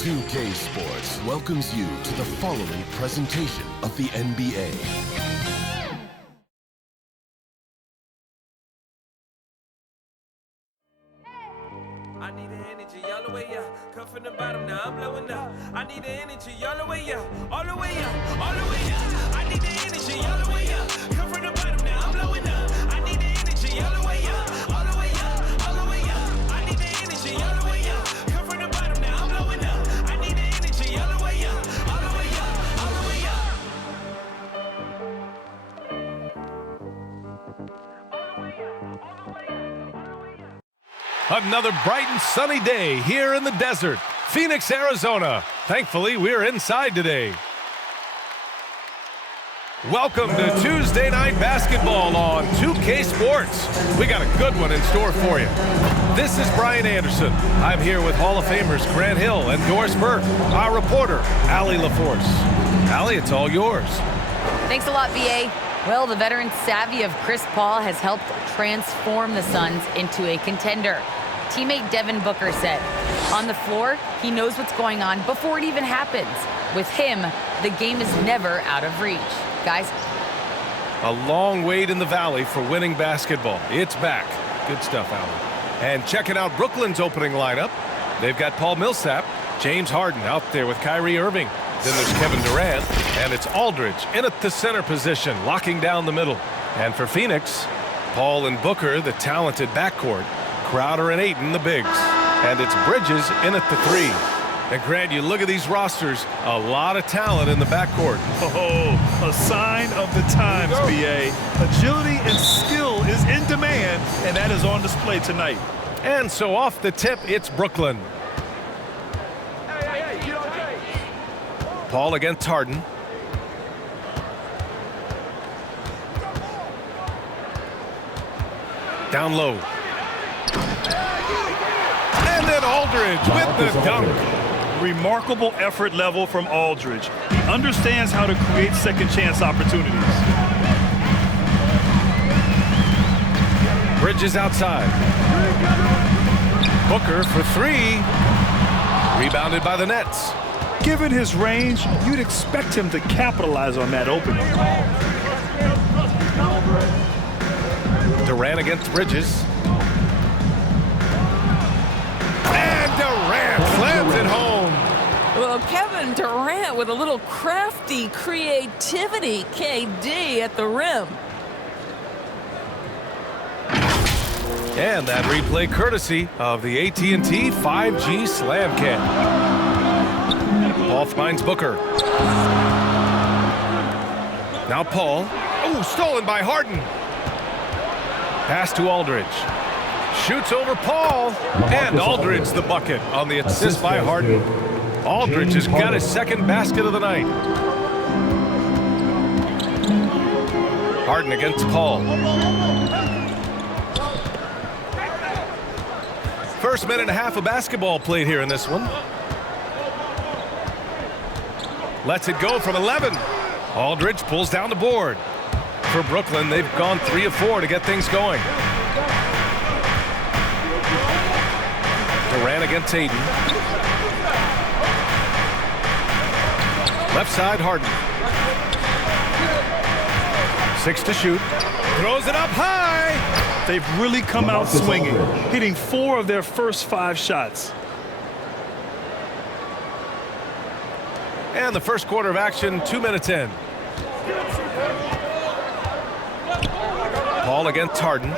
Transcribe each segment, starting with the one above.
2K Sports welcomes you to the following presentation of the NBA. I need the energy all the way up. Come from the bottom, now I'm blowing up. I need the energy all the way up, all the way up, all the way up. I need the energy all the way up. Come from the bottom, now I'm blowing up. I need the energy all the way up, all the way up, all the way up. I need the energy all the way up. Come from the bottom, now I'm blowing up. I need the energy all the way up, all the way up, all the way up. Another bright and sunny day here in the desert, Phoenix, Arizona. Thankfully, we're inside today. Welcome to Tuesday Night Basketball on 2K Sports. We got a good one in store for you. This is Brian Anderson. I'm here with Hall of Famers Grant Hill and Doris Burke, our reporter, Allie LaForce. Allie, it's all yours. Thanks a lot, BA. Well, the veteran savvy of Chris Paul has helped transform the Suns into a contender. Teammate Devin Booker said, on the floor, he knows what's going on before it even happens. With him, the game is never out of reach. Guys? A long wait in the valley for winning basketball. It's back. Good stuff, Allie. And checking out Brooklyn's opening lineup, they've got Paul Millsap, James Harden out there with Kyrie Irving. Then there's Kevin Durant, and it's Aldridge in at the center position, locking down the middle. And for Phoenix, Paul and Booker, the talented backcourt, Crowder and Ayton, the bigs. And it's Bridges in at the three. And Grant, you look at these rosters, a lot of talent in the backcourt. Oh, a sign of the times, BA. Agility and skill is in demand, and that is on display tonight. And so off the tip, it's Brooklyn. Paul against Harden. Down low. And then Aldridge with the dunk. Remarkable effort level from Aldridge. He understands how to create second chance opportunities. Bridges outside. Booker for three. Rebounded by the Nets. Given his range, you'd expect him to capitalize on that opening. Durant against Bridges. And Durant slams it home. Well, Kevin Durant with a little crafty creativity, KD at the rim. And that replay courtesy of the AT&T 5G Slam Cam. Paul finds Booker. Now Paul. Oh, stolen by Harden. Pass to Aldridge. Shoots over Paul. And Aldridge the bucket on the assist by Harden. Aldridge has got his second basket of the night. Harden against Paul. First minute and a half of basketball played here in this one. Lets it go from 11. Aldridge pulls down the board. For Brooklyn, they've gone 3 of 4 to get things going. Durant against Ayton. Left side, Harden. 6 to shoot. Throws it up high. They've really come out swinging, hitting 4 of their first 5 shots. And the first quarter of action, 2 minutes in. Paul against Harden.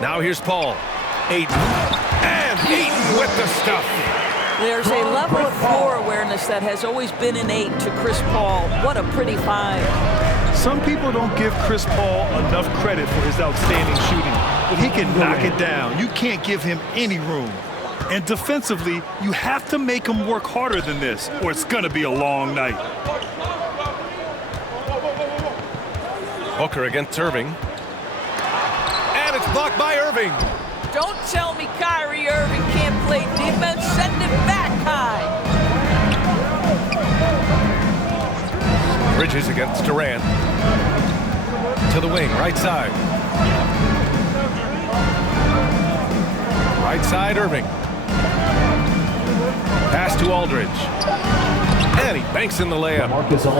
Now here's Paul. Ayton. And Ayton with the stuff. There's a level of floor awareness that has always been innate to Chris Paul. What a pretty find. Some people don't give Chris Paul enough credit for his outstanding shooting, but he can knock it down. You can't give him any room. And defensively, you have to make him work harder than this, or it's going to be a long night. Booker against Irving. And it's blocked by Irving. Don't tell me Kyrie Irving can't play defense. Send it back high. Bridges against Durant. To the wing, right side. Right side, Irving. Pass to Aldridge. And he banks in the layup.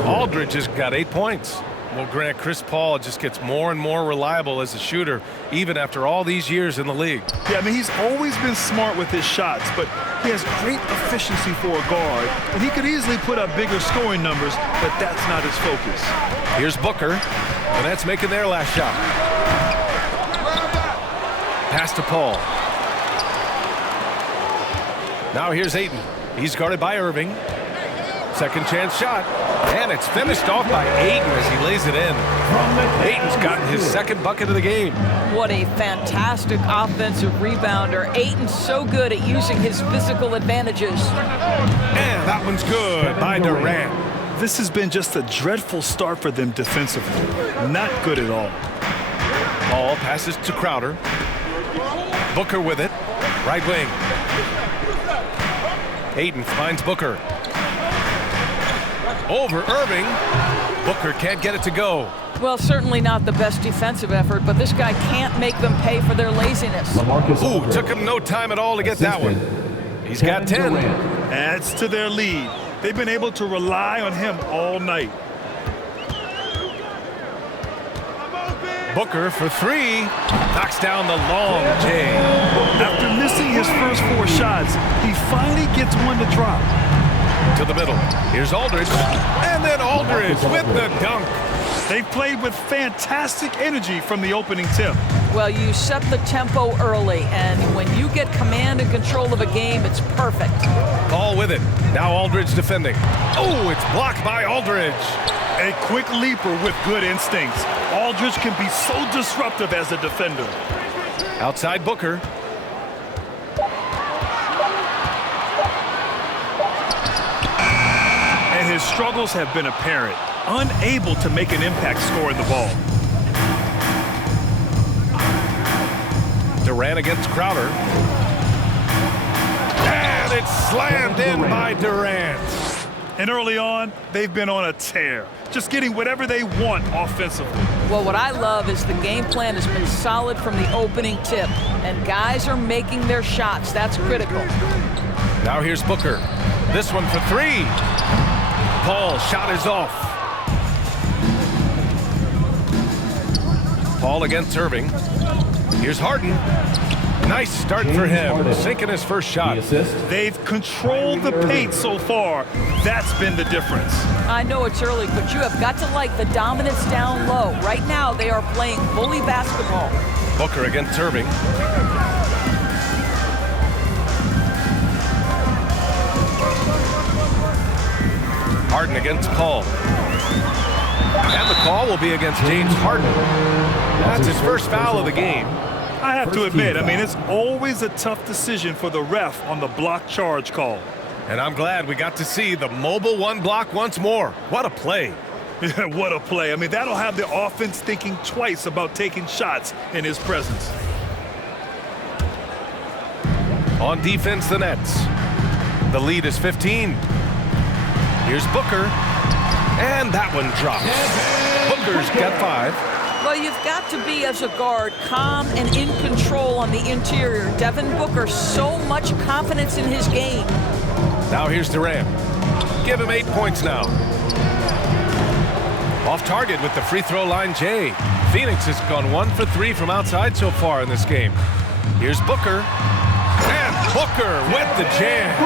Aldridge has got 8 points. Well, Grant, Chris Paul just gets more and more reliable as a shooter, even after all these years in the league. Yeah, I mean, he's always been smart with his shots, but he has great efficiency for a guard, and he could easily put up bigger scoring numbers, but that's not his focus. Here's Booker, and that's making their last shot. Pass to Paul. Now here's Ayton. He's guarded by Irving. Second chance shot, and it's finished off by Ayton as he lays it in. Ayton's gotten his second bucket of the game. What a fantastic offensive rebounder. Ayton's so good at using his physical advantages. And that one's good by Durant. This has been just a dreadful start for them defensively. Not good at all. Ball passes to Crowder. Booker with it. Right wing. Ayton finds Booker. Over Irving. Booker can't get it to go. Well, certainly not the best defensive effort, but this guy can't make them pay for their laziness. Ooh, took him no time at all to get that one. He's got 10. Adds to their lead. They've been able to rely on him all night. Booker for 3. Knocks down the long J. After missing his first 4 shots, he finally gets one to drop. To the middle. Here's Aldridge. And then Aldridge with the dunk. They played with fantastic energy from the opening tip. Well, you set the tempo early, and when you get command and control of a game, it's perfect. Paul with it. Now Aldridge defending. Oh, it's blocked by Aldridge. A quick leaper with good instincts. Aldridge can be so disruptive as a defender. Outside Booker. And his struggles have been apparent. Unable to make an impact scoring the ball. Durant against Crowder. And it's slammed in by Durant. And early on, they've been on a tear. Just getting whatever they want offensively. Well, what I love is the game plan has been solid from the opening tip, and guys are making their shots. That's critical. Now here's Booker. This one for 3. Paul's shot is off. Paul against Irving. Here's Harden. Nice start for him, sinking his first shot. They've controlled the paint so far. That's been the difference. I know it's early, but you have got to like the dominance down low. Right now, they are playing bully basketball. Booker against Irving. Harden against Paul. And the call will be against James Harden. That's his first foul of the game. I have to admit, I mean, it's always a tough decision for the ref on the block charge call. And I'm glad we got to see the mobile 1 block once more. What a play. What a play. I mean, that'll have the offense thinking twice about taking shots in his presence. On defense, the Nets. The lead is 15. Here's Booker. And that one drops. Booker's got 5. Well, you've got to be, as a guard, calm and in control on the interior. Devin Booker, so much confidence in his game. Now here's Durant. Give him 8 points now. Off target with the free throw line, Jay. Phoenix has gone 1 for 3 from outside so far in this game. Here's Booker. And Booker with the jam.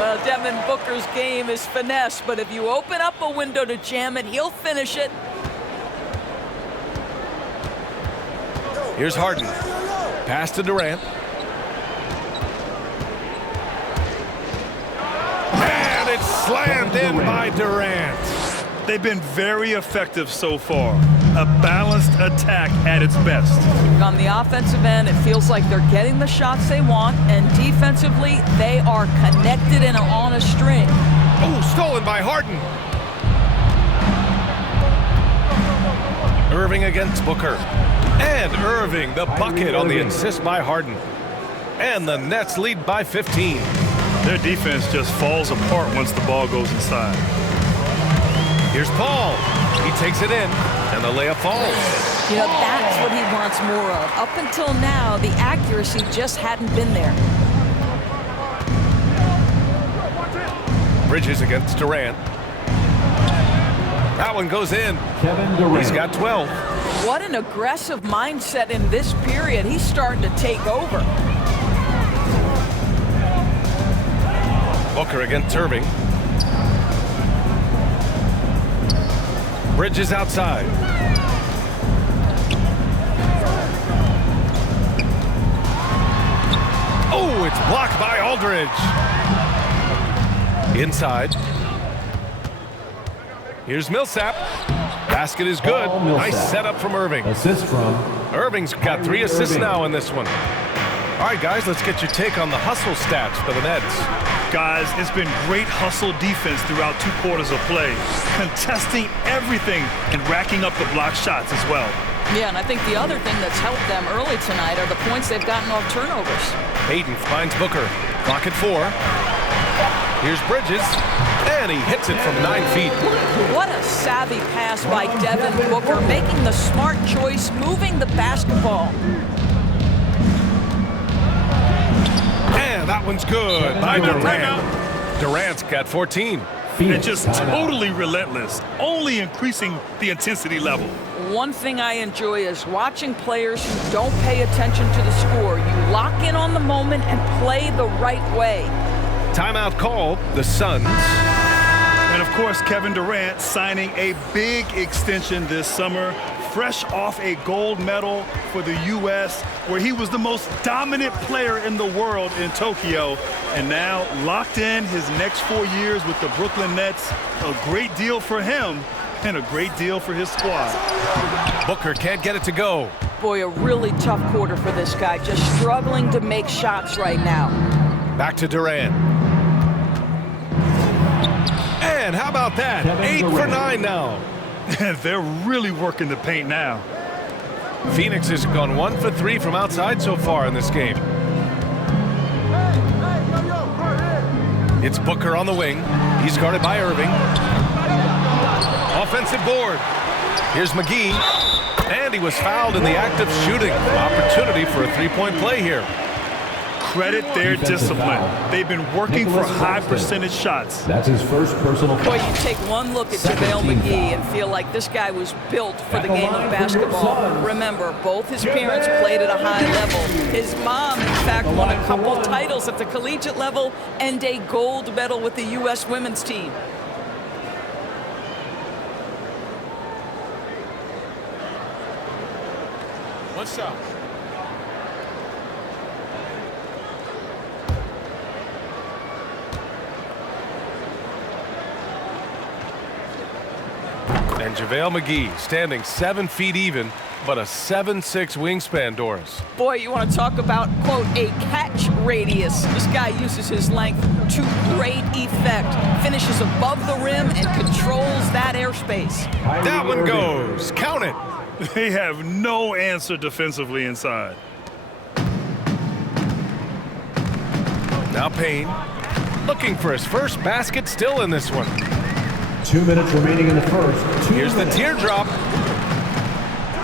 Well, Devin Booker's game is finesse, but if you open up a window to jam it, he'll finish it. Here's Harden. Pass to Durant. And it's slammed in by Durant. They've been very effective so far. A balanced attack at its best. On the offensive end, it feels like they're getting the shots they want, and defensively, they are connected and on a string. Oh, stolen by Harden. Irving against Booker. And Irving, the bucket on the assist by Harden. And the Nets lead by 15. Their defense just falls apart once the ball goes inside. Here's Paul. He takes it in, and the layup falls. You know, that's what he wants more of. Up until now, the accuracy just hadn't been there. Bridges against Durant. That one goes in. Kevin Durant. He's got 12. What an aggressive mindset in this period. He's starting to take over. Booker against Irving. Bridges outside. Oh, it's blocked by Aldridge. Inside. Here's Millsap. Basket is good. Nice setup from Irving. Assist from Irving's got 3 assists now in this one. All right, guys, let's get your take on the hustle stats for the Nets. Guys, it's been great hustle defense throughout 2 quarters of play, contesting everything and racking up the block shots as well. Yeah, and I think the other thing that's helped them early tonight are the points they've gotten off turnovers. Hayden finds Booker. Clock at 4. Here's Bridges, and he hits it from 9 feet. What a savvy pass by Devin Booker, making the smart choice, moving the basketball. And that one's good by Durant. Durant's got 14. And just totally relentless, only increasing the intensity level. One thing I enjoy is watching players who don't pay attention to the score. You lock in on the moment and play the right way. Timeout called, the Suns. And of course, Kevin Durant signing a big extension this summer, fresh off a gold medal for the U.S., where he was the most dominant player in the world in Tokyo, and now locked in his next 4 years with the Brooklyn Nets. A great deal for him and a great deal for his squad. Booker can't get it to go. Boy, a really tough quarter for this guy, just struggling to make shots right now. Back to Durant. And how about that? Kevin 8 for Durant. 9 now. They're really working the paint now. Phoenix has gone 1 for 3 from outside so far in this game. It's Booker on the wing. He's guarded by Irving. Offensive board. Here's McGee. And he was fouled in the act of shooting. Opportunity for a 3-point play here. Credit their discipline. They've been working for high percentage shots. That's his first personal Boy, foul. you take one look at JaVale McGee and feel like this guy was built for the game of basketball. Remember, both his parents played at a high level. His mom, in fact, won a couple titles at the collegiate level and a gold medal with the U.S. women's team. What's up? And JaVale McGee standing 7 feet even, but a 7'6" wingspan, Doris. Boy, you want to talk about, quote, a catch radius. This guy uses his length to great effect. Finishes above the rim and controls that airspace. That one goes. Count it. They have no answer defensively inside. Now Payne looking for his first basket still in this one. 2 minutes remaining in the first. Here's the teardrop.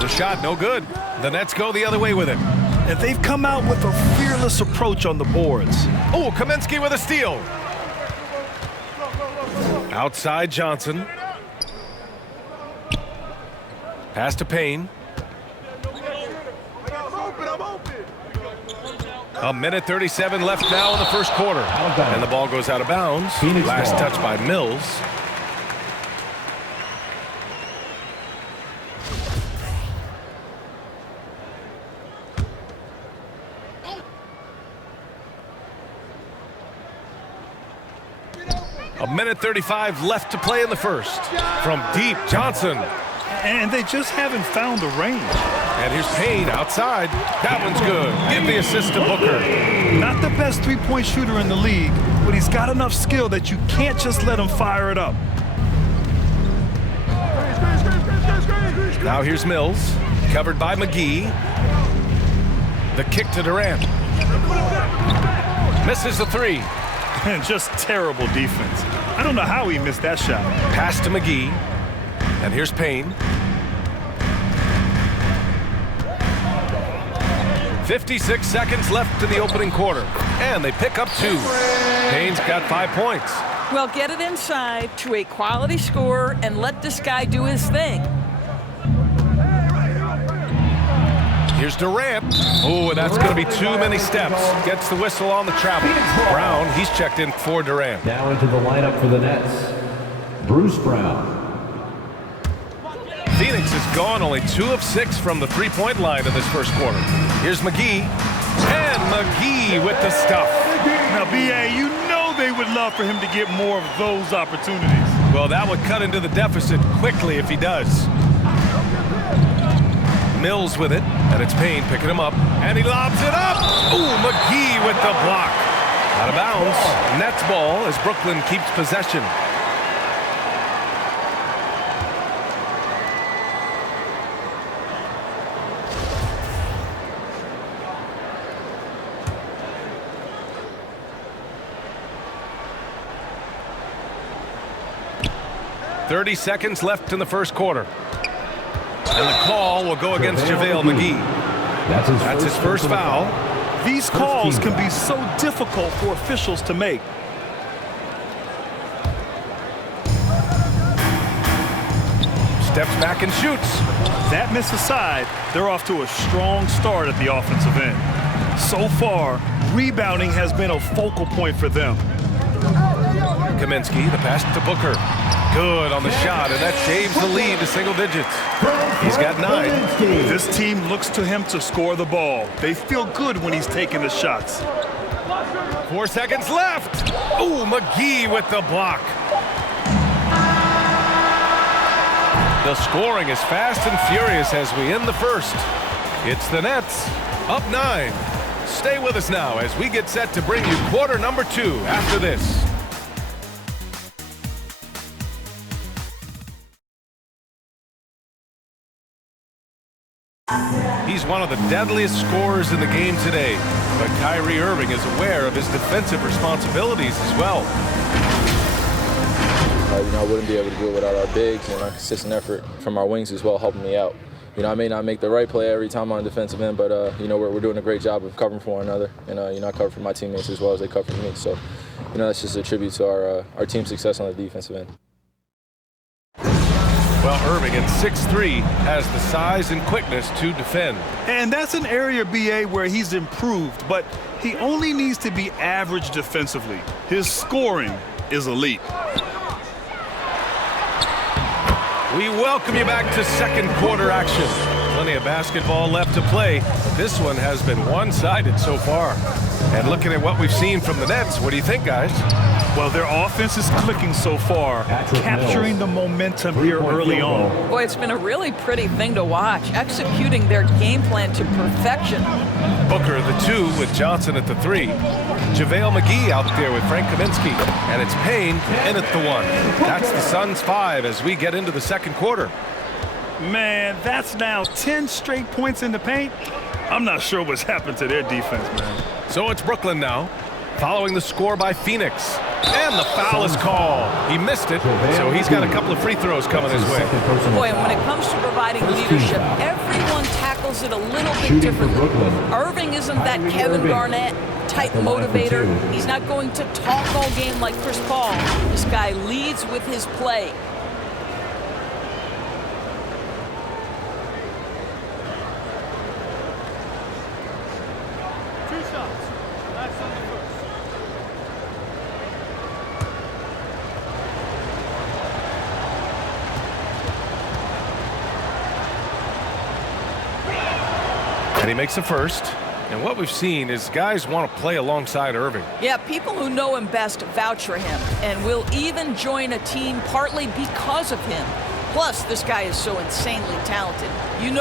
The shot no good. The Nets go the other way with it. And they've come out with a fearless approach on the boards. Oh, Kaminsky with a steal. Outside Johnson. Pass to Payne. A minute 37 left now in the first quarter. And the ball goes out of bounds. Last touch by Mills. A minute 35 left to play in the first. From deep, Johnson. And they just haven't found the range. And here's Payne outside. That one's good. Give the assist to Booker. Not the best three-point shooter in the league, but he's got enough skill that you can't just let him fire it up. Now here's Mills. Covered by McGee. The kick to Durant. Misses the 3. And just terrible defense. I don't know how he missed that shot. Pass to McGee. And here's Payne. 56 seconds left in the opening quarter, and they pick up 2. Payne's got 5 points. Well, get it inside to a quality scorer and let this guy do his thing. Here's Durant. Oh, and that's going to be too many steps. Gets the whistle on the travel. Brown, he's checked in for Durant. Now into the lineup for the Nets, Bruce Brown. Phoenix has gone only 2 of 6 from the three-point line in this first quarter. Here's McGee. And McGee with the stuff. Now, B.A., you know they would love for him to get more of those opportunities. Well, that would cut into the deficit quickly if he does. Mills with it, and it's Payne picking him up, and he lobs it up. Ooh, McGee with the block. Out of bounds. Nets ball as Brooklyn keeps possession. .30 seconds left in the first quarter. And the call will go against JaVale McGee. That's his first foul. These calls can be so difficult for officials to make. Steps back and shoots. That miss aside, they're off to a strong start at the offensive end. So far, rebounding has been a focal point for them. Kaminsky, the pass to Booker. Good on the shot, and that shaves the lead to single digits. He's got 9. This team looks to him to score the ball. They feel good when he's taking the shots. 4 seconds left. Ooh, McGee with the block. The scoring is fast and furious as we end the first. It's the Nets, up 9. Stay with us now as we get set to bring you quarter number 2 after this. He's one of the deadliest scorers in the game today, but Kyrie Irving is aware of his defensive responsibilities as well. I wouldn't be able to do it without our bigs and our consistent effort from our wings as well, helping me out. I may not make the right play every time on the defensive end, but we're doing a great job of covering for one another, and I cover for my teammates as well as they cover for me. So, that's just a tribute to our team's success on the defensive end. Well, Irving at 6'3" has the size and quickness to defend. And that's an area, B.A., where he's improved, but he only needs to be average defensively. His scoring is elite. We welcome you back to second quarter action. Plenty of basketball left to play, but this one has been one-sided so far. And looking at what we've seen from the Nets, what do you think, guys? Well, their offense is clicking so far, capturing the momentum here early on. Boy, it's been a really pretty thing to watch, executing their game plan to perfection. Booker the 2 with Johnson at the 3. JaVale McGee out there with Frank Kaminsky. And it's Payne in at the 1. That's the Suns' 5 as we get into the second quarter. Man, that's now 10 straight points in the paint. I'm not sure what's happened to their defense, man. So it's Brooklyn now, following the score by Phoenix. And the foul is called. He missed it, so he's got a couple of free throws coming his way. Boy, when it comes to providing leadership, everyone tackles it a little bit differently. Irving isn't that Kevin Garnett type motivator. He's not going to talk all game like Chris Paul. This guy leads with his play. And he makes a first. And what we've seen is guys want to play alongside Irving. Yeah, people who know him best vouch for him and will even join a team partly because of him. Plus, this guy is so insanely talented.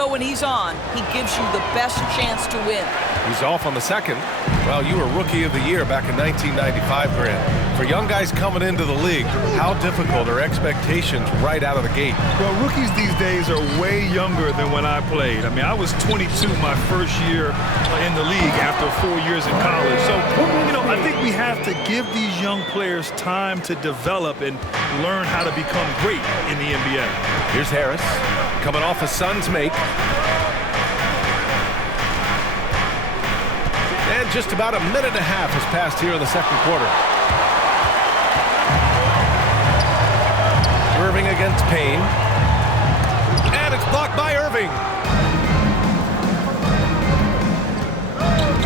When he's on, he gives you the best chance to win. He's off on the second. Well, you were Rookie of the Year back in 1995, Grant. For young guys coming into the league, how difficult are expectations right out of the gate? Well, rookies these days are way younger than when I played. I mean, I was 22 my first year in the league after 4 years in college. So, I think we have to give these young players time to develop and learn how to become great in the NBA. Here's Harris, coming off a Suns make. And just about a minute and a half has passed here in the second quarter. Irving against Payne. And it's blocked by Irving.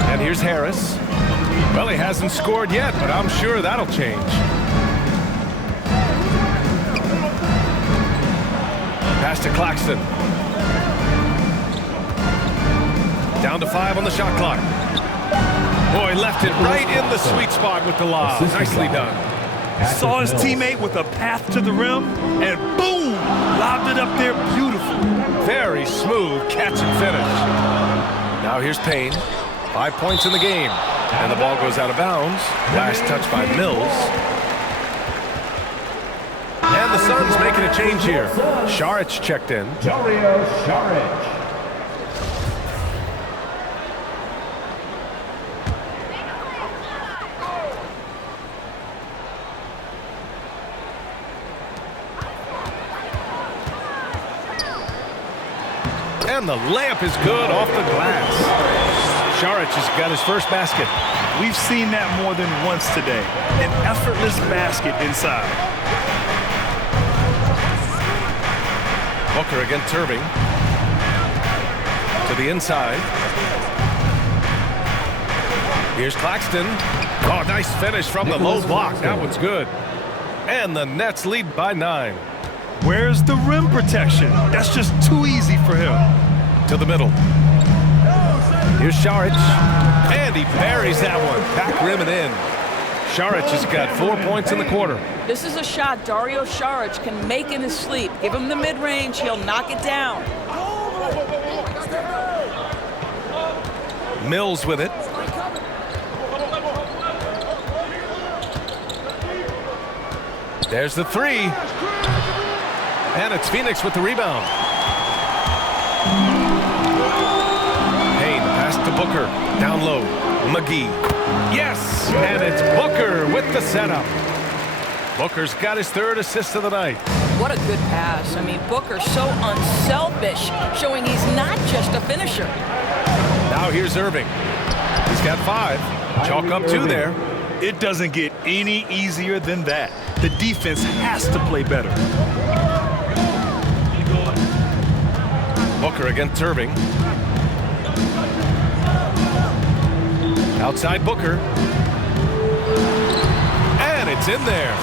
And here's Harris. Well, he hasn't scored yet, but I'm sure that'll change. Pass to Claxton. Down to 5 on the shot clock. Boy, left it right in the sweet spot with the lob. Nicely done. Saw his teammate with a path to the rim, and boom! Lobbed it up there beautiful. Very smooth catch and finish. Now here's Payne. 5 points in the game. And the ball goes out of bounds. Last touch by Mills. And the Suns making a change here. Saric checked in. Dario Saric. And the layup is good off the glass. Saric has got his first basket. We've seen that more than once today. An effortless basket inside. Booker against Irving. To the inside. Here's Claxton. Oh, nice finish from the low block. That one's good. And the Nets lead by 9. Where's the rim protection? That's just too easy for him. To the middle. Here's Saric. And he buries that one. Back rim and in. Saric has got 4 points in the quarter. This is a shot Dario Saric can make in his sleep. Give him the mid-range, he'll knock it down. Mills with it. There's the 3. And it's Phoenix with the rebound. Payne, pass to Booker. Down low. McGee. Yes! And it's Booker with the setup. Booker's got his 3rd assist of the night. What a good pass. I mean, Booker's so unselfish, showing he's not just a finisher. Now here's Irving. He's got 5. Chalk up 2 there. It doesn't get any easier than that. The defense has to play better. Booker against Irving. Outside Booker. And it's in there.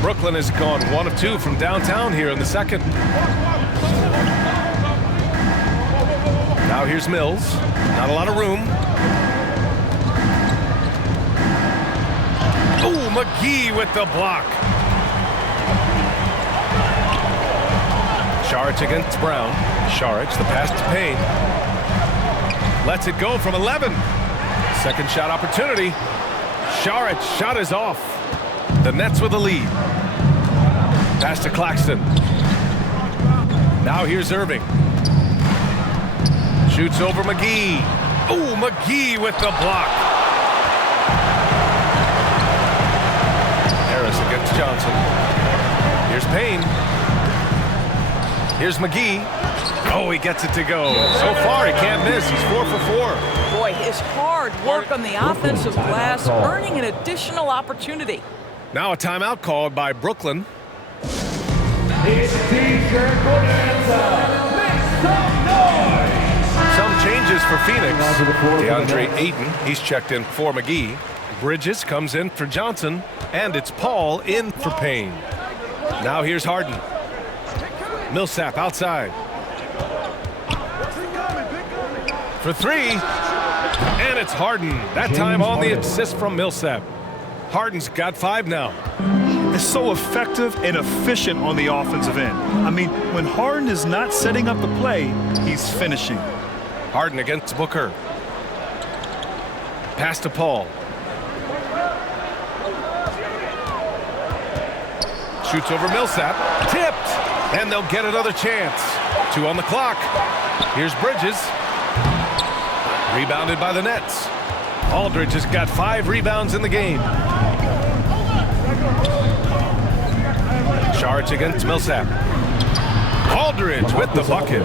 Brooklyn has gone 1 of 2 from downtown here in the second. Now here's Mills. Not a lot of room. Oh, McGee with the block. Saric against Brown. Saric, the pass to Payne. Lets it go from 11. Second shot opportunity. Saric, shot is off. The Nets with the lead. Pass to Claxton. Now here's Irving. Shoots over McGee. Oh, McGee with the block. Harris against Johnson. Here's Payne. Here's McGee. Oh, he gets it to go. So far, he can't miss. He's 4 for 4. Boy, his hard work on the offensive glass, earning an additional opportunity. Now a timeout called by Brooklyn. Some changes for Phoenix. DeAndre Ayton, he's checked in for McGee. Bridges comes in for Johnson. And it's Paul in for Payne. Now here's Harden. Millsap outside. For 3. And it's Harden. That time on the assist from Millsap. Harden's got 5 now. It's so effective and efficient on the offensive end. I mean, when Harden is not setting up the play, he's finishing. Harden against Booker. Pass to Paul. Shoots over Millsap. Tipped. And they'll get another chance. 2 on the clock. Here's Bridges. Rebounded by the Nets. Aldridge has got 5 rebounds in the game. Saric against Millsap. Aldridge with the bucket.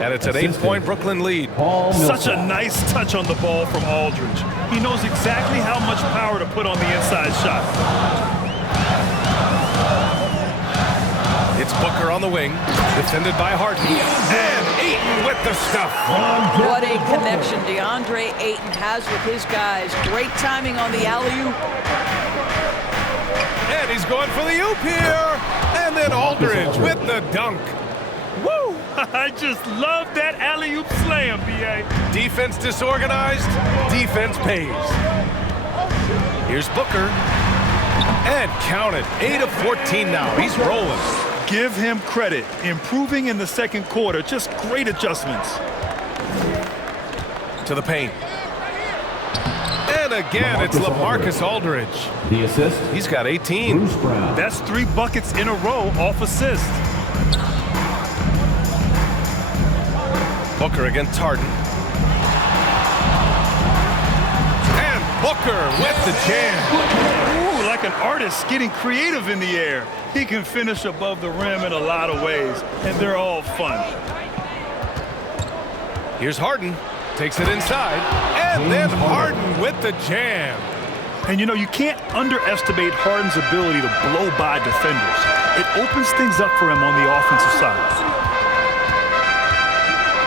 And it's an 8-point Brooklyn lead. Such a nice touch on the ball from Aldridge. He knows exactly how much power to put on the inside shot. It's Booker on the wing, defended by Harden. And Ayton with the stuff. What a connection DeAndre Ayton has with his guys. Great timing on the alley-oop. And he's going for the oop here. And then Aldridge with the dunk. Woo! I just love that alley-oop slam, B.A. Defense disorganized, defense pays. Here's Booker. And count it, 8 of 14 now. He's rolling. Give him credit. Improving in the second quarter. Just great adjustments. To the paint. And again, it's LaMarcus Aldridge. The assist. He's got 18. Bruce Brown. That's 3 buckets in a row off assist. Booker against Harden. And Booker with the jam. Ooh, like an artist getting creative in the air. He can finish above the rim in a lot of ways, and they're all fun. Here's Harden. Takes it inside. And then Harden with the jam. And you know, you can't underestimate Harden's ability to blow by defenders. It opens things up for him on the offensive side.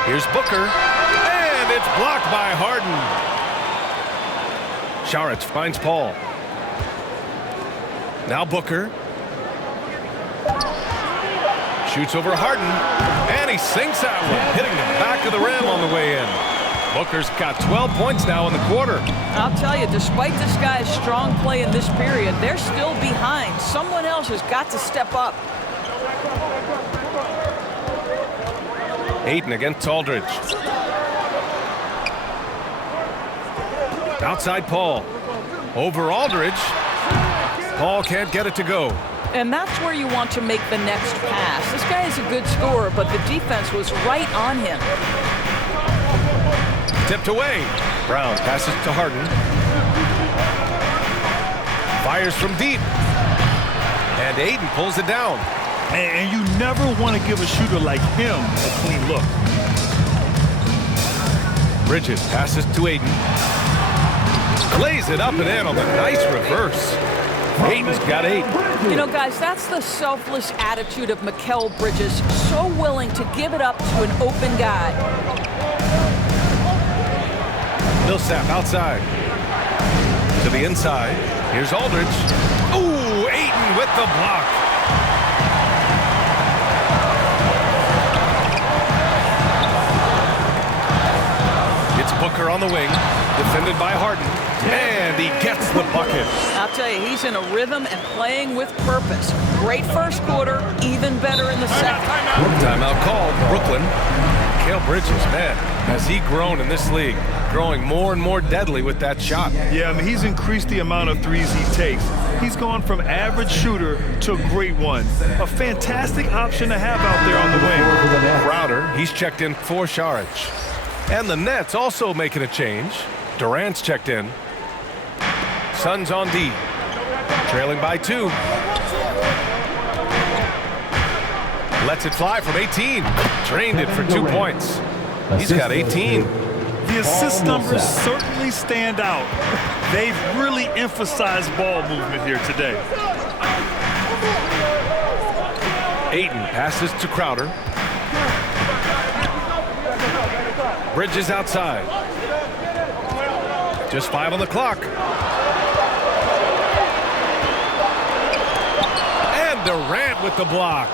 Here's Booker, and it's blocked by Harden. Saric finds Paul. Now Booker. Shoots over Harden, and he sinks that one, hitting the back of the rim on the way in. Booker's got 12 points now in the quarter. I'll tell you, despite this guy's strong play in this period, they're still behind. Someone else has got to step up. Ayton against Aldridge. Outside Paul. Over Aldridge. Paul can't get it to go. And that's where you want to make the next pass. This guy is a good scorer, but the defense was right on him. Tipped away. Brown passes to Harden. Fires from deep. And Ayton pulls it down. And you never want to give a shooter like him a clean look. Bridges passes to Ayton. Lays it up and in on the nice reverse. Ayton's got 8. You know, guys, that's the selfless attitude of Mikal Bridges. So willing to give it up to an open guy. Millsap outside. To the inside. Here's Aldridge. Ooh, Ayton with the block. It's Booker on the wing, defended by Harden, and he gets the bucket. I'll tell you, he's in a rhythm and playing with purpose. Great first quarter, even better in the second. Timeout called, Brooklyn. Mikal Bridges, man, has he grown in this league, growing more and more deadly with that shot. Yeah, I mean, he's increased the amount of threes he takes. He's gone from average shooter to a great one. A fantastic option to have out there on the wing. Crowder, he's checked in for Saric. And the Nets also making a change. Durant's checked in. Suns on D. Trailing by 2. Lets it fly from 18. Drained it for 2 points. He's got 18. The assist numbers certainly stand out. They've really emphasized ball movement here today. Ayton passes to Crowder. Bridges outside. Just 5 on the clock. And Durant with the block.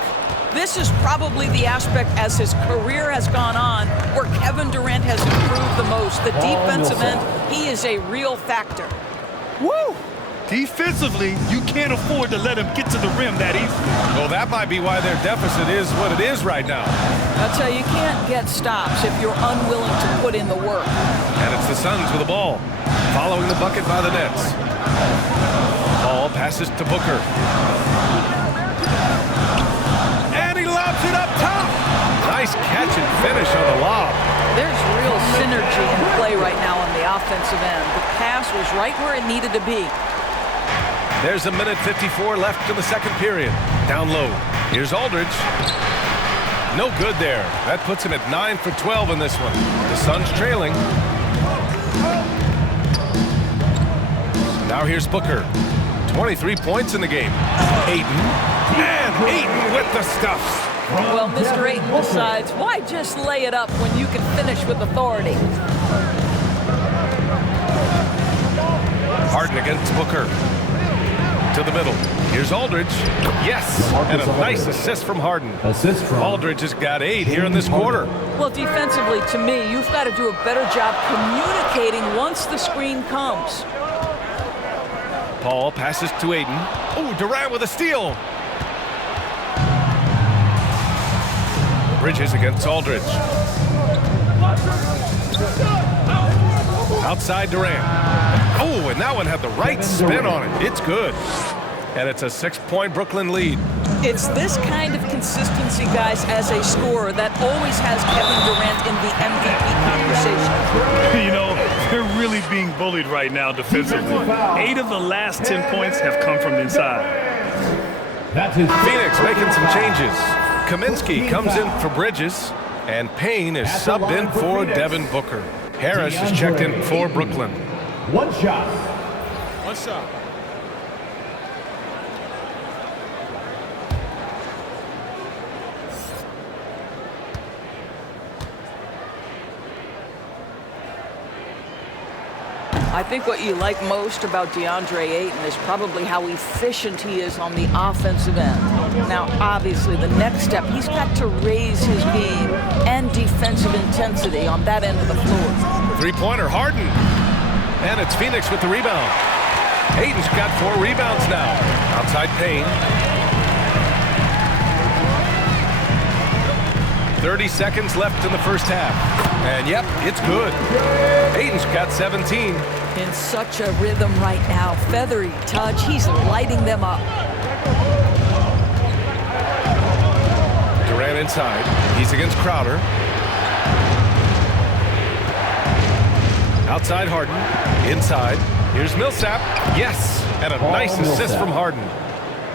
This is probably the aspect as his career has gone on where Kevin Durant has improved the most. The defensive end, he is a real factor. Woo! Defensively, you can't afford to let him get to the rim that easily. Well, that might be why their deficit is what it is right now. I'll tell you, you can't get stops if you're unwilling to put in the work. And it's the Suns with the ball, following the bucket by the Nets. Ball passes to Booker. And he lobs it up top. Nice catch and finish on the lob. There's real synergy in play right now on the offensive end. The pass was right where it needed to be. There's a minute 54 left in the second period. Down low. Here's Aldridge. No good there. That puts him at 9 for 12 in this one. The Suns trailing. Now here's Booker. 23 points in the game. Ayton. And Ayton with the stuff. Well, Mr. Ayton decides, why just lay it up when you can finish with authority? Harden against Booker. To the middle. Here's Aldridge. Yes, and a nice assist from Harden. Assist from Aldridge has got 8 here in this quarter. Well, defensively, to me, you've got to do a better job communicating once the screen comes. Paul passes to Ayton. Oh, Durant with a steal. Bridges against Aldridge. Outside Durant. Oh, and that one had the right spin on it. It's good. And it's a 6-point Brooklyn lead. It's this kind of consistency, guys, as a scorer that always has Kevin Durant in the MVP conversation. You know, they're really being bullied right now defensively. 8 of the last 10 points have come from inside. That's his Phoenix making some changes. Kaminsky comes in for Bridges, and Payne is subbed in for Devin Booker. Harris is checked in for Brooklyn. one shot. One shot. I think what you like most about DeAndre Ayton is probably how efficient he is on the offensive end. Now, obviously, the next step, he's got to raise his game and defensive intensity on that end of the floor. Three-pointer, Harden. And it's Phoenix with the rebound. Ayton's got 4 rebounds now. Outside Payne. 30 seconds left in the first half. And yep, it's good. Ayton's got 17. In such a rhythm right now. Feathery touch. He's lighting them up. Durant inside. He's against Crowder. Outside Harden. Inside. Here's Millsap. Yes. And a nice assist from Harden.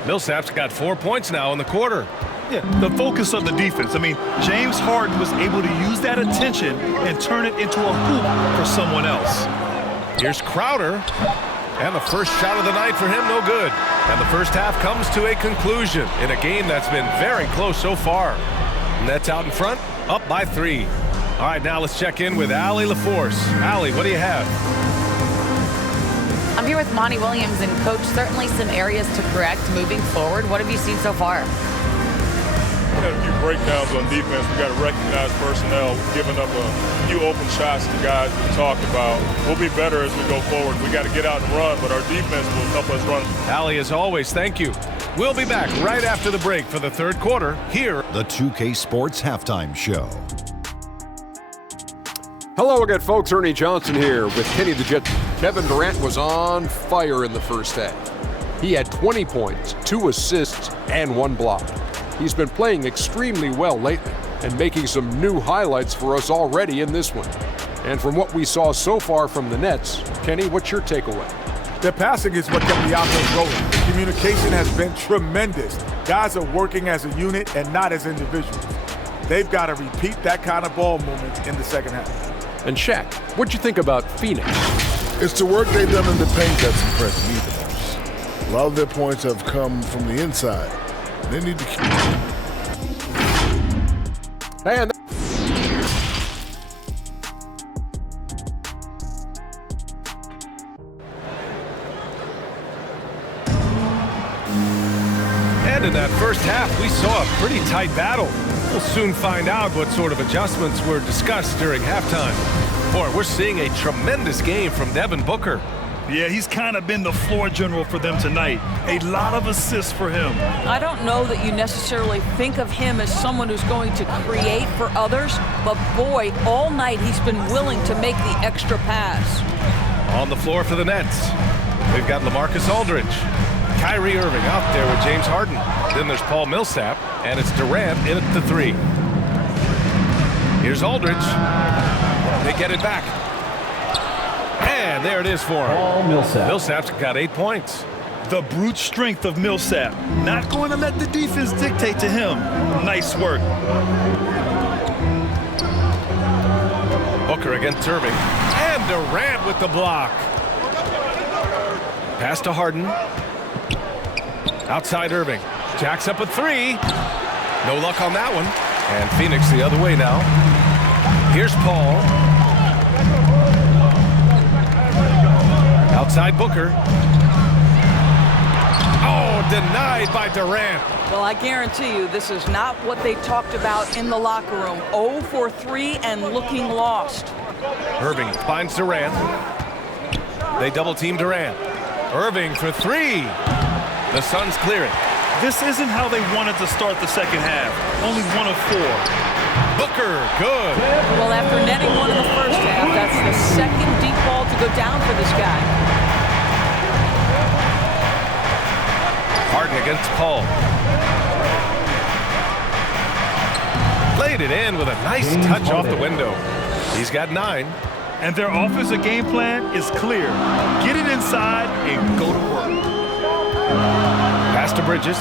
Millsap's got 4 points now in the quarter. Yeah, the focus of the defense. I mean, James Harden was able to use that attention and turn it into a hoop for someone else. Here's Crowder. And the first shot of the night for him, no good. And the first half comes to a conclusion in a game that's been very close so far. Nets out in front, up by 3. All right, now let's check in with Allie LaForce. Allie, what do you have? I'm here with Monty Williams, and Coach, certainly some areas to correct moving forward. What have you seen so far? We had a few breakdowns on defense. We got to recognize personnel giving up a few open shots to guys we talked about. We'll be better as we go forward. We got to get out and run, but our defense will help us run. Allie, as always, thank you. We'll be back right after the break for the third quarter here. The 2K Sports Halftime Show. Hello again, folks. Ernie Johnson here with Kenny the Jet. Kevin Durant was on fire in the first half. He had 20 points, 2 assists, and 1 block. He's been playing extremely well lately and making some new highlights for us already in this one. And from what we saw so far from the Nets, Kenny, what's your takeaway? Their passing is what kept the offense rolling. The communication has been tremendous. Guys are working as a unit and not as individuals. They've got to repeat that kind of ball movement in the second half. And Shaq, what'd you think about Phoenix? It's the work they've done in the paint that's impressed me the most. A lot of their points have come from the inside. They need to keep. And in that first half, we saw a pretty tight battle. We'll soon find out what sort of adjustments were discussed during halftime. Boy, we're seeing a tremendous game from Devin Booker. Yeah, he's kind of been the floor general for them tonight. A lot of assists for him. I don't know that you necessarily think of him as someone who's going to create for others, but boy, all night he's been willing to make the extra pass. On the floor for the Nets, we've got LaMarcus Aldridge. Kyrie Irving out there with James Harden. Then there's Paul Millsap, and it's Durant in at the 3. Here's Aldridge. They get it back. And there it is for him. Paul Millsap. Millsap's got 8 points. The brute strength of Millsap. Not going to let the defense dictate to him. Nice work. Booker against Irving. And Durant with the block. Pass to Harden. Outside Irving. Jacks up a three. No luck on that one. And Phoenix the other way now. Here's Paul. Outside Booker. Oh, denied by Durant. Well, I guarantee you this is not what they talked about in the locker room. 0 for 3 and looking lost. Irving finds Durant. They double team Durant. Irving for three. The Suns clear it. This isn't how they wanted to start the second half. Only 1 of 4. Booker, good. Well, after netting one in the first half, that's the second deep ball to go down for this guy. Harden against Paul. Played it in with a nice touch off the window. He's got 9. And their offensive game plan is clear. Get it inside and go to work. Pass to Bridges.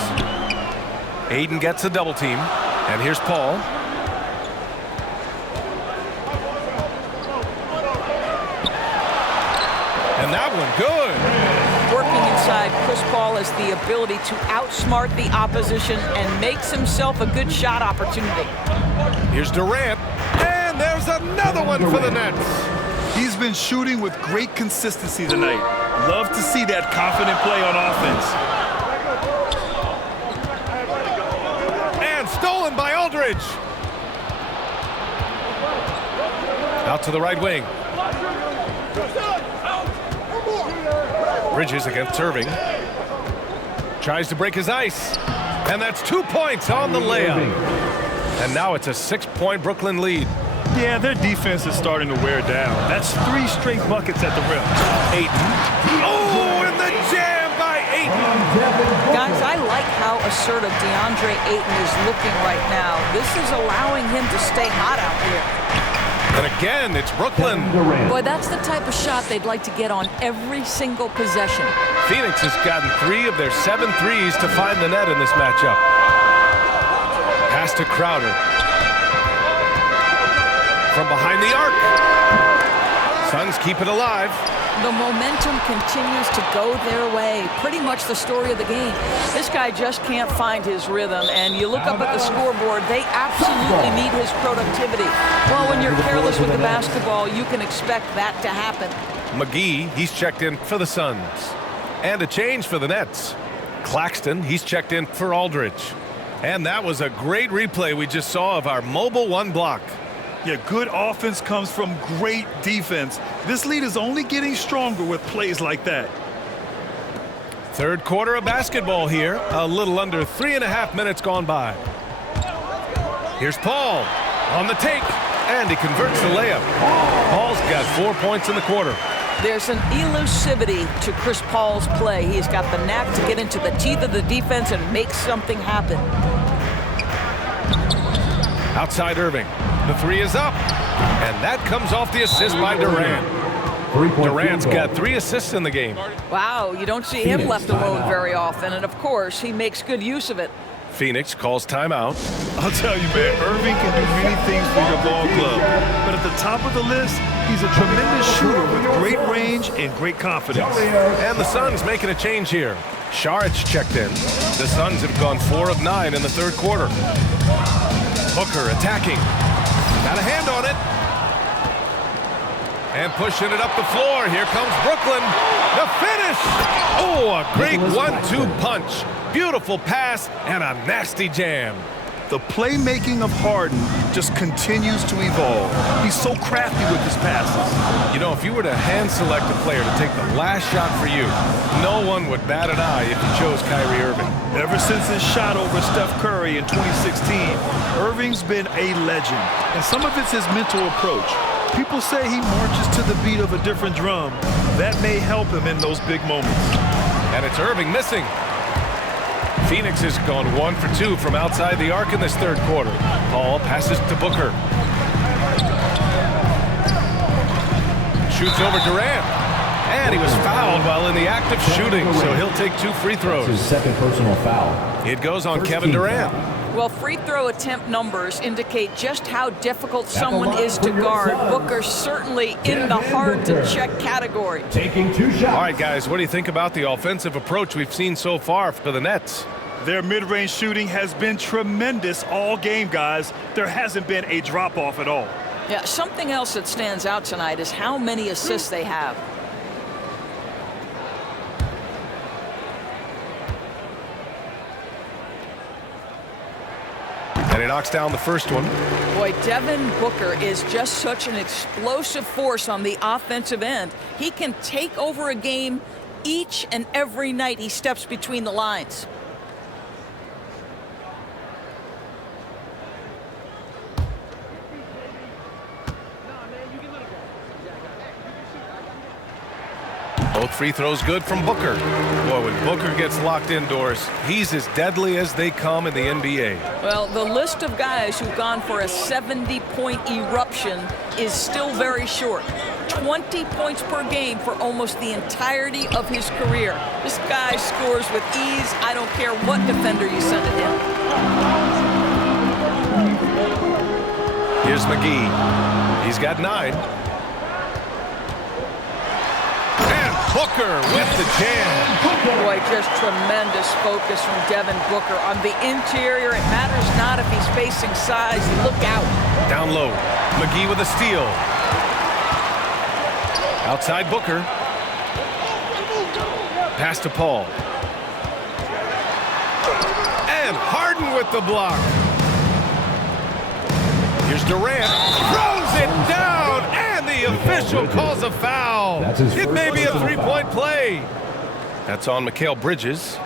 Aiden gets a double team. And here's Paul. And that one good. Working inside, Chris Paul has the ability to outsmart the opposition and makes himself a good shot opportunity. Here's Durant. And there's another one for the Nets. He's been shooting with great consistency tonight. Love to see that confident play on offense. And stolen by Aldridge. Out to the right wing. Bridges against Irving. Tries to break his ice. And that's 2 points on the layup. And now it's a 6-point Brooklyn lead. Yeah, their defense is starting to wear down. That's 3 straight buckets at the rim. Ayton. Oh, and the jam by Ayton. Guys, I like how assertive DeAndre Ayton is looking right now. This is allowing him to stay hot out here. And again, it's Brooklyn. Boy, that's the type of shot they'd like to get on every single possession. Phoenix has gotten 3 of their 7 threes to find the net in this matchup. Pass to Crowder. From behind the arc. Suns keep it alive. The momentum continues to go their way. Pretty much the story of the game. This guy just can't find his rhythm, and you look up at the scoreboard, they absolutely need his productivity. Well, when you're careless with the basketball, you can expect that to happen. McGee, he's checked in for the Suns. And a change for the Nets. Claxton, he's checked in for Aldridge. And that was a great replay we just saw of our mobile 1 block. Yeah, good offense comes from great defense. This lead is only getting stronger with plays like that. Third quarter of basketball here. A little under 3.5 minutes gone by. Here's Paul on the take, and he converts the layup. Paul's got 4 points in the quarter. There's an elusivity to Chris Paul's play. He's got the knack to get into the teeth of the defense and make something happen. Outside Irving. The 3 is up. And that comes off the assist by Durant. Durant's got 3 assists in the game. Wow, you don't see him left alone very often. And of course, he makes good use of it. Phoenix calls timeout. I'll tell you, man, Irving can do many things for your ball club. But at the top of the list, he's a tremendous shooter with great range and great confidence. And the Suns making a change here. Saric checked in. The Suns have gone 4 of 9 in the third quarter. Booker attacking. Got a hand on it. And pushing it up the floor. Here comes Brooklyn. The finish. Oh, a great 1-2 punch. Beautiful pass and a nasty jam. The playmaking of Harden just continues to evolve. He's so crafty with his passes. You know, if you were to hand select a player to take the last shot for you, no one would bat an eye if you chose Kyrie Irving. Ever since his shot over Steph Curry in 2016, Irving's been a legend. And some of it's his mental approach. People say he marches to the beat of a different drum. That may help him in those big moments. And it's Irving missing. Phoenix has gone 1 for 2 from outside the arc in this third quarter. Paul passes to Booker. Shoots over Durant. And he was fouled while in the act of shooting, so he'll take 2 free throws. His second personal foul. It goes on Kevin Durant. Well, free throw attempt numbers indicate just how difficult someone is to guard. Booker certainly in the hard-to-check category. Taking 2 shots. All right, guys, what do you think about the offensive approach we've seen so far for the Nets? Their mid-range shooting has been tremendous all game, guys. There hasn't been a drop-off at all. Yeah, something else that stands out tonight is how many assists they have. And he knocks down the first one. Boy, Devin Booker is just such an explosive force on the offensive end. He can take over a game each and every night he steps between the lines. Both free throws good from Booker. Boy, when Booker gets locked indoors, he's as deadly as they come in the NBA. Well, the list of guys who've gone for a 70-point eruption is still very short. 20 points per game for almost the entirety of his career. This guy scores with ease. I don't care what defender you send at him. Here's McGee. He's got 9. Booker with the jam. Boy, just tremendous focus from Devin Booker. On the interior, it matters not if he's facing size. Look out. Down low. McGee with a steal. Outside Booker. Pass to Paul. And Harden with the block. Here's Durant. Throws it down. And the official calls a foul. It may be a 3-point play. That's on Mikal Bridges.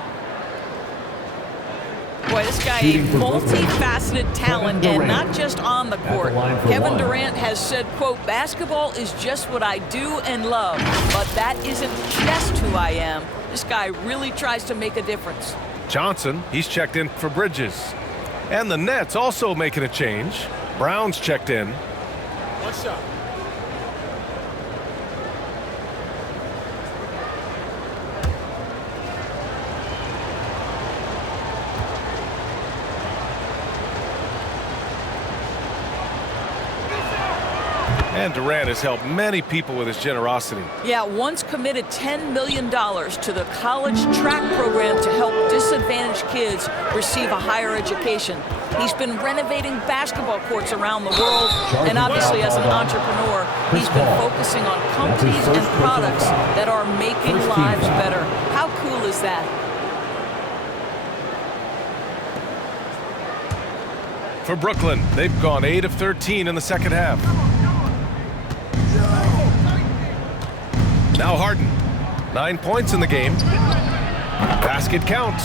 Boy, this guy a multifaceted talent, and not just on the court. Kevin Durant has said, quote, basketball is just what I do and love, but that isn't just who I am. This guy really tries to make a difference. Johnson, he's checked in for Bridges. And the Nets also making a change. Brown's checked in. One shot. And Durant has helped many people with his generosity. Yeah, once committed $10 million to the college track program to help disadvantaged kids receive a higher education. He's been renovating basketball courts around the world, and obviously as an entrepreneur, he's been focusing on companies and products that are making lives better. How cool is that? For Brooklyn, they've gone 8 of 13 in the second half. Now Harden, 9 points in the game. Basket counts.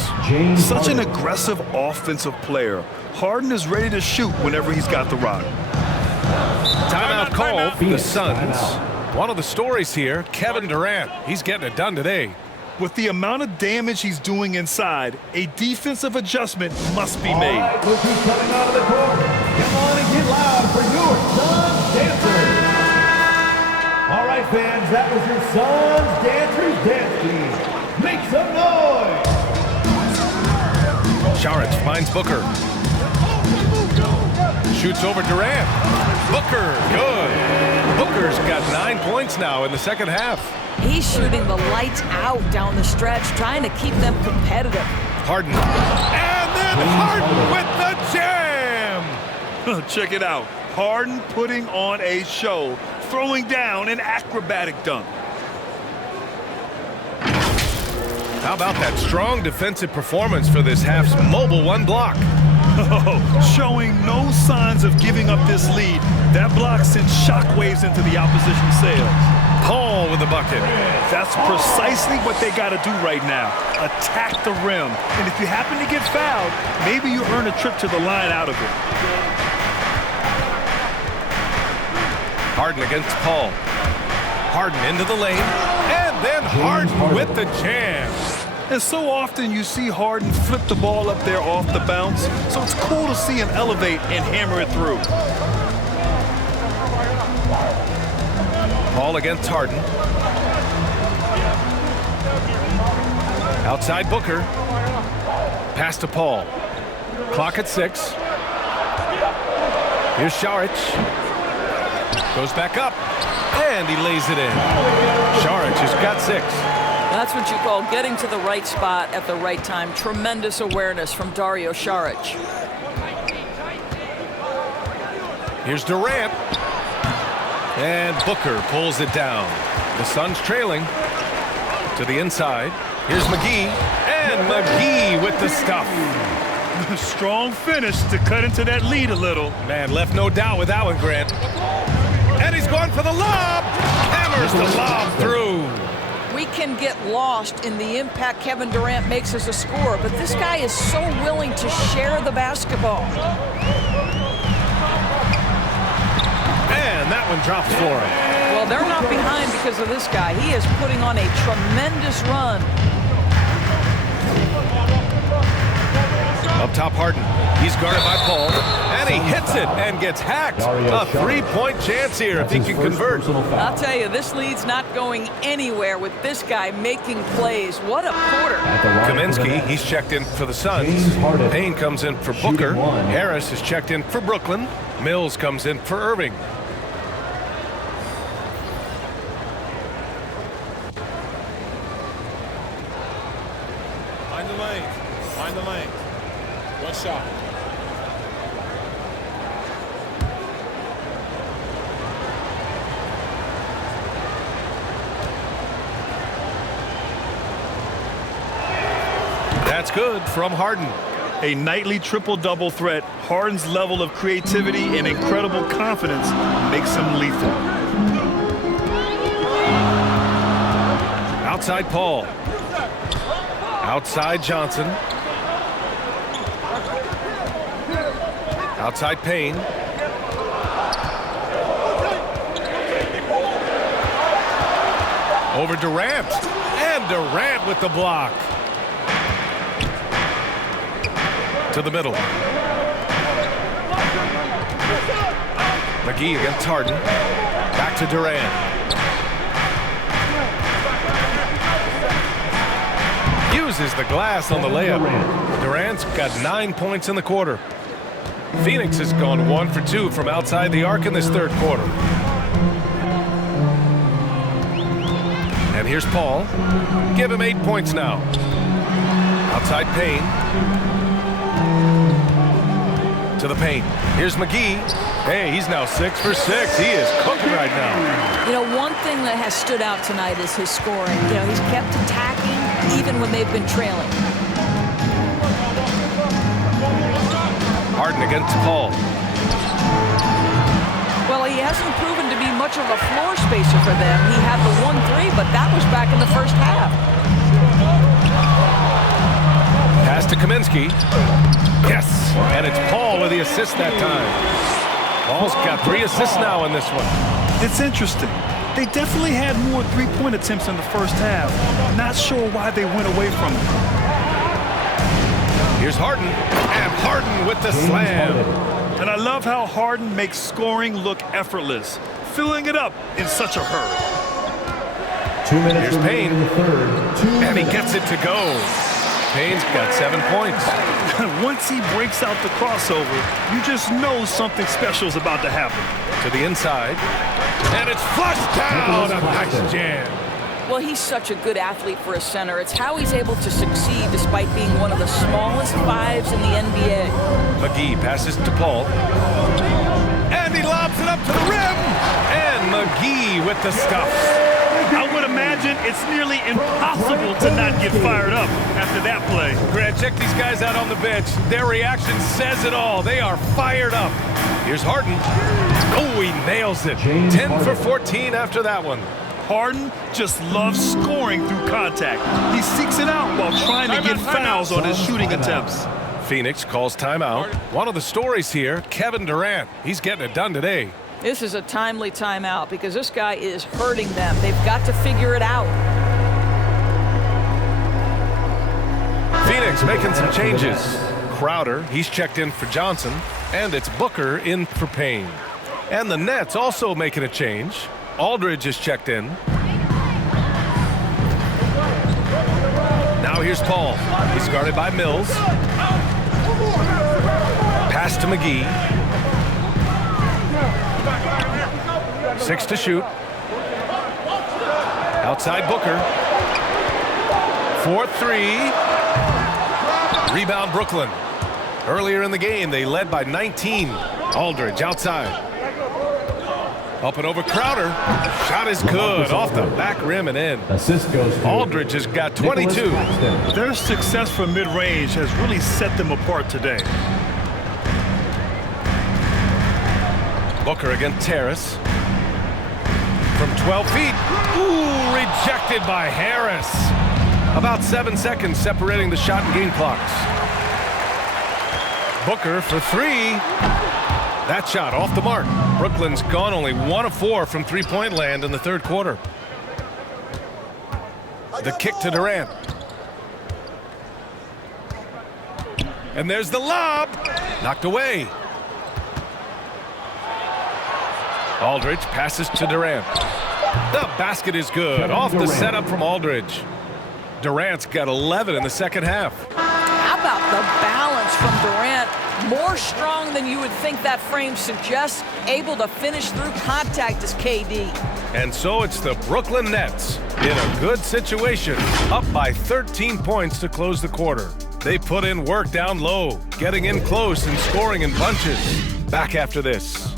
Such an aggressive offensive player. Harden is ready to shoot whenever he's got the rock. Timeout called for the Suns. One of the stories here, Kevin Durant. He's getting it done today. With the amount of damage he's doing inside, a defensive adjustment must be made. All right, look who's coming out of the court. Come on and get loud for your Suns dancers. All right, fans, that was your Suns dancers dance team. Make some noise. Saric finds Booker. Shoots over Durant. Booker, good. Booker's got 9 points now in the second half. He's shooting the lights out down the stretch, trying to keep them competitive. Harden. And then Harden with the jam. Check it out. Harden putting on a show, throwing down an acrobatic dunk. How about that strong defensive performance for this half's mobile 1 block? Showing no signs of giving up this lead. That block sent shockwaves into the opposition sails. Paul with the bucket. That's precisely what they got to do right now. Attack the rim. And if you happen to get fouled, maybe you earn a trip to the line out of it. Harden against Paul. Harden into the lane. And then Harden with the jam. And so often you see Harden flip the ball up there off the bounce. So it's cool to see him elevate and hammer it through. Paul against Harden. Outside Booker. Pass to Paul. Clock at 6. Here's Šarić. Goes back up. And he lays it in. Šarić has got 6. That's what you call getting to the right spot at the right time. Tremendous awareness from Dario Šarić. Here's Durant. And Booker pulls it down. The Suns trailing to the inside. Here's McGee. And McGee with the stuff. Strong finish to cut into that lead a little. Man, left no doubt with that one, Grant. And he's going for the lob. Hammers the lob through. We can get lost in the impact Kevin Durant makes as a scorer, but this guy is so willing to share the basketball. And that one drops for him. Well, they're not behind because of this guy. He is putting on a tremendous run. Up top, Harden. He's guarded by Paul. And he hits it and gets hacked. A three-point chance here if he can convert. I'll tell you, this lead's not going anywhere with this guy making plays. What a quarter. Kaminsky, he's checked in for the Suns. Payne comes in for Booker. Harris is checked in for Brooklyn. Mills comes in for Irving. Find the lane. Find the lane. One shot. That's good from Harden. A nightly triple-double threat. Harden's level of creativity and incredible confidence makes him lethal. Outside Paul. Outside Johnson. Outside Payne. Over Durant. And Durant with the block. To the middle. McGee against Harden. Back to Durant. Uses the glass on the layup. Durant's got 9 points in the quarter. Phoenix has gone 1 for 2 from outside the arc in this third quarter. And here's Paul. Give him 8 points now. Outside Payne. To the paint. Here's McGee. Hey, he's now 6 for 6. He is cooking right now. You know, one thing that has stood out tonight is his scoring. You know, he's kept attacking even when they've been trailing. Harden against Paul. Well, he hasn't proven to be much of a floor spacer for them. He had the 1-3, but that was back in the first half. Pass to Kaminsky. Yes, and it's Paul with the assist that time. Paul's got 3 assists now in this one. It's interesting. They definitely had more three-point attempts in the first half. Not sure why they went away from it. Here's Harden, and Harden with the slam. And I love how Harden makes scoring look effortless, filling it up in such a hurry. 2 minutes Here's Payne, in the third. and he gets it to go. Payne's got 7 points. Once he breaks out the crossover, you just know something special is about to happen. To the inside, and it's flushed down. A nice jam. Well, he's such a good athlete for a center. It's how he's able to succeed despite being one of the smallest 5s in the NBA. McGee passes to Paul. And he lobs it up to the rim. And McGee with the stuff. I would imagine it's nearly impossible to not get fired up after that play. Grant, check these guys out on the bench. Their reaction says it all. They are fired up. Here's Harden. Oh, he nails it. 10 for 14 after that one. Harden just loves scoring through contact. He seeks it out while trying to get fouls on his shooting attempts. Phoenix calls timeout. One of the stories here, Kevin Durant. He's getting it done today. This is a timely timeout because this guy is hurting them. They've got to figure it out. Phoenix making some changes. Crowder, he's checked in for Johnson, and it's Booker in for Payne. And the Nets also making a change. Aldridge is checked in. here's Paul. He's guarded by Mills. Pass to McGee. 6 to shoot. Outside Booker. 4-3. Rebound Brooklyn. Earlier in the game, they led by 19. Aldridge outside. Up and over Crowder. Shot is good. Off the back rim and in. Assist goes to Aldridge has got 22. Their success from mid-range has really set them apart today. Booker against Terrace. From 12 feet. Ooh, rejected by Harris. About 7 seconds separating the shot and game clocks. Booker for 3. That shot off the mark. Brooklyn's gone only 1 of 4 from three-point land in the third quarter. The kick to Durant. And there's the lob. Knocked away. Aldridge passes to Durant. The basket is good. Off the setup from Aldridge. Durant's got 11 in the second half. How about the balance from Durant? More strong than you would think that frame suggests. Able to finish through contact as KD. And so it's the Brooklyn Nets in a good situation, up by 13 points to close the quarter. They put in work down low, getting in close and scoring in bunches. Back after this.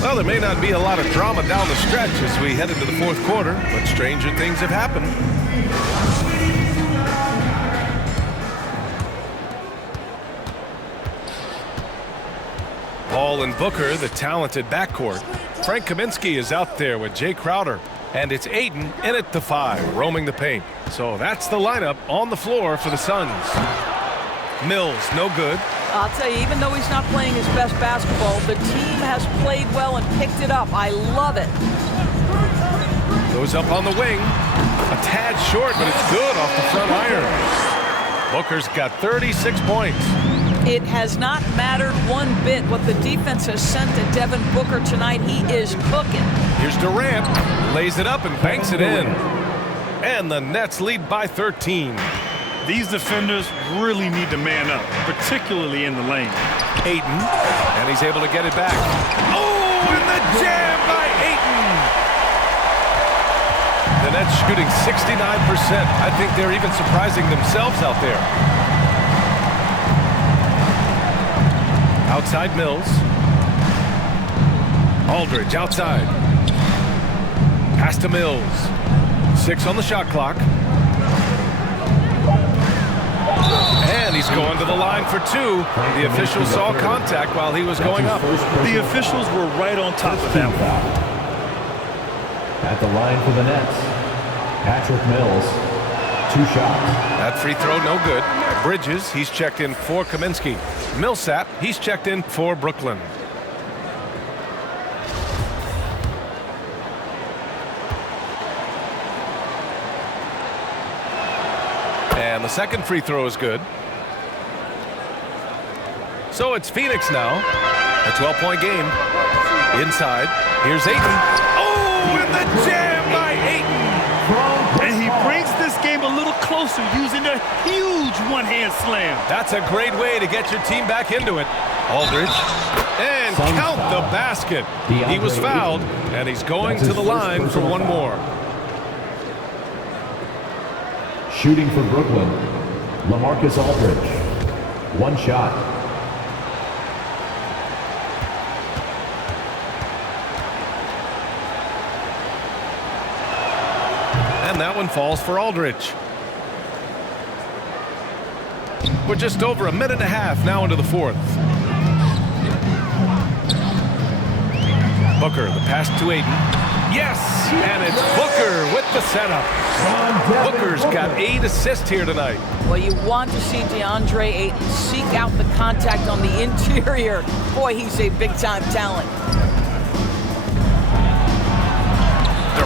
Well, there may not be a lot of drama down the stretch as we head into the fourth quarter, but stranger things have happened. Paul and Booker, the talented backcourt. Frank Kaminsky is out there with Jay Crowder. And it's Ayton in at the 5, roaming the paint. So that's the lineup on the floor for the Suns. Mills, no good. I'll tell you, even though he's not playing his best basketball, the team has played well and picked it up. I love it. Goes up on the wing. A tad short, but it's good off the front iron. Booker's got 36 points. It has not mattered one bit what the defense has sent to Devin Booker tonight. He is cooking. Here's Durant. Lays it up and banks it in. And the Nets lead by 13. These defenders really need to man up, particularly in the lane. Ayton, and he's able to get it back. Oh, and the jam by Ayton! The Nets shooting 69%. I think they're even surprising themselves out there. Outside Mills. Aldridge outside. Pass to Mills. 6 on the shot clock. And he's going to the line for 2. The officials saw contact while he was going up. The officials were right on top of that one. At the line for the Nets, Patrick Mills, 2 shots. That free throw no good. Bridges, he's checked in for Kaminsky. Millsap, he's checked in for Brooklyn. And the second free throw is good. So it's Phoenix now. A 12-point game. Inside. Here's Ayton. Oh, and the jam by Ayton. And he brings this game a little closer using a huge one-hand slam. That's a great way to get your team back into it. Aldridge. And count the basket. He was fouled, and he's going to the line for one more. Shooting for Brooklyn, LaMarcus Aldridge. 1 shot. And that one falls for Aldridge. We're just over a minute and a half now into the fourth. Booker, the pass to Ayton. Yes, and it's Booker with the setup. Booker's got 8 assists here tonight. Well, you want to see DeAndre Ayton seek out the contact on the interior. Boy, he's a big-time talent.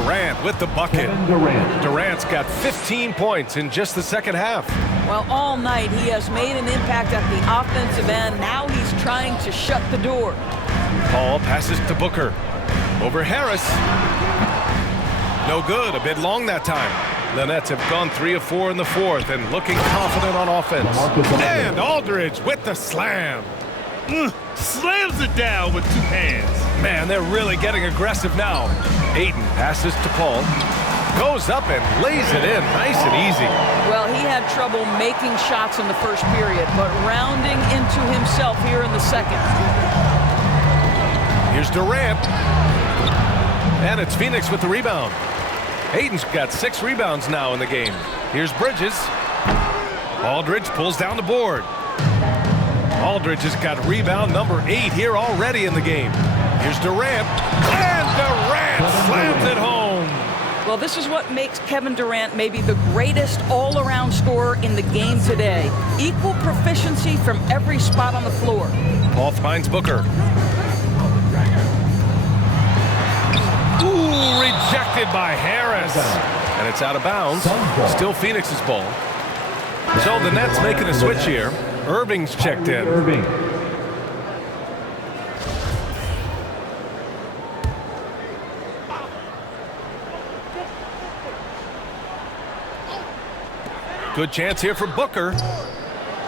Durant with the bucket. Durant's got 15 points in just the second half. Well, all night he has made an impact at the offensive end. Now he's trying to shut the door. Paul passes to Booker. Over Harris. No good. A bit long that time. The Nets have gone 3 of 4 in the fourth and looking confident on offense. And Aldridge with the slam. Slams it down with 2 hands. Man, they're really getting aggressive now. Ayton passes to Paul. Goes up and lays it in nice and easy. Well, he had trouble making shots in the first period, but rounding into himself here in the second. Here's Durant. And it's Phoenix with the rebound. Ayton's got 6 rebounds now in the game. Here's Bridges. Aldridge pulls down the board. Aldridge has got rebound number 8 here already in the game. Here's Durant. And Durant slams it home. Well, this is what makes Kevin Durant maybe the greatest all-around scorer in the game today. Equal proficiency from every spot on the floor. Paul finds Booker. Ooh, rejected by Harris. And it's out of bounds. Still Phoenix's ball. So the Nets making a switch here. Irving's checked in. Good chance here for Booker.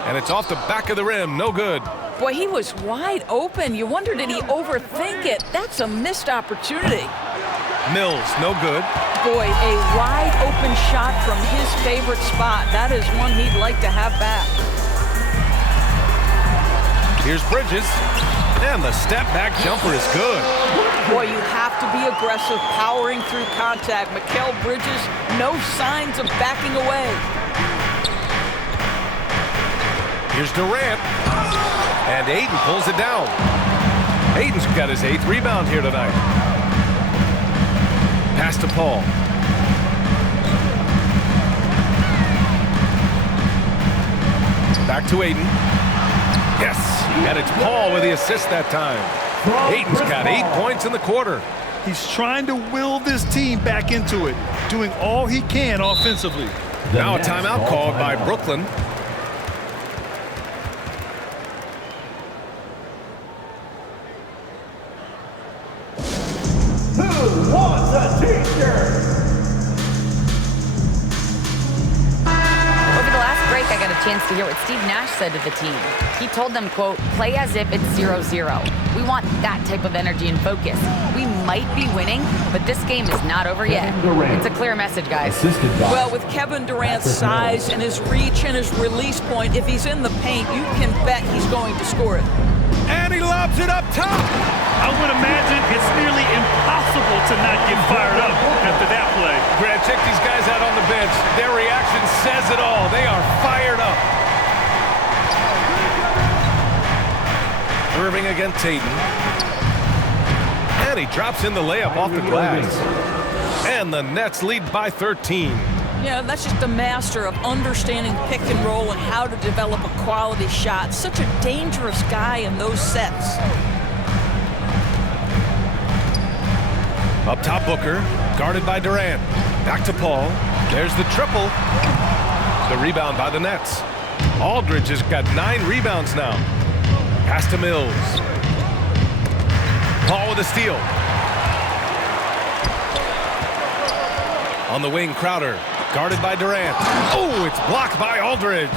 And it's off the back of the rim. No good. Boy, he was wide open. You wonder, did he overthink it? That's a missed opportunity. Mills, no good. Boy, a wide open shot from his favorite spot. That is one he'd like to have back. Here's Bridges. And the step back jumper is good. Boy, you have to be aggressive, powering through contact. Mikal Bridges, no signs of backing away. Here's Durant. And Ayton pulls it down. Ayton's got his 8th rebound here tonight. Pass to Paul. Back to Ayton. Yes, and it's Paul with the assist that time. Ayton's got 8 points in the quarter. He's trying to will this team back into it, doing all he can offensively. Now a timeout called by Brooklyn. Who wants a t-shirt? Over the last break, I got a chance to hear what Steve Nash said to the team. He told them, quote, play as if it's 0-0. We want that type of energy and focus. We might be winning, but this game is not over yet. It's a clear message, guys. Well, with Kevin Durant's size and his reach and his release point, if he's in the paint, you can bet he's going to score it. And he lobs it up top. I would imagine it's nearly impossible to not get fired up after that play. Grant, check these guys out on the bench. Their reaction says it all. They are fired up. Irving against Ayton. And he drops in the layup off the glass. And the Nets lead by 13. Yeah, that's just a master of understanding pick and roll and how to develop a quality shot. Such a dangerous guy in those sets. Up top, Booker, guarded by Durant. Back to Paul. There's the triple. The rebound by the Nets. Aldridge has got 9 rebounds now. Pass to Mills. Paul with a steal. On the wing, Crowder, guarded by Durant. Oh, it's blocked by Aldridge.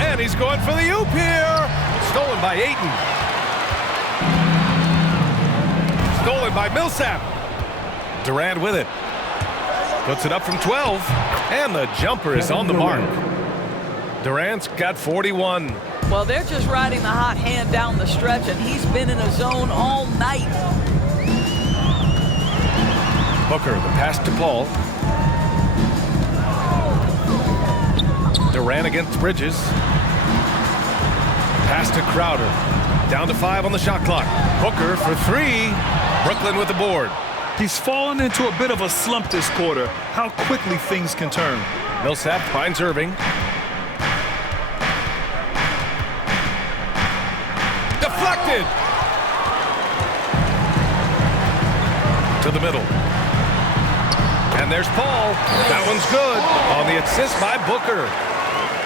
And he's going for the oop here. Stolen by Ayton. Stolen by Millsap. Durant with it. Puts it up from 12. And the jumper is on the mark. Durant's got 41. Well, they're just riding the hot hand down the stretch, and he's been in a zone all night. Booker, the pass to Paul. Durant against Bridges. Pass to Crowder. Down to 5 on the shot clock. Booker for 3. Brooklyn with the board. He's fallen into a bit of a slump this quarter. How quickly things can turn. Millsap finds Irving. Deflected. the middle. And there's Paul. That one's good. On the assist by Booker.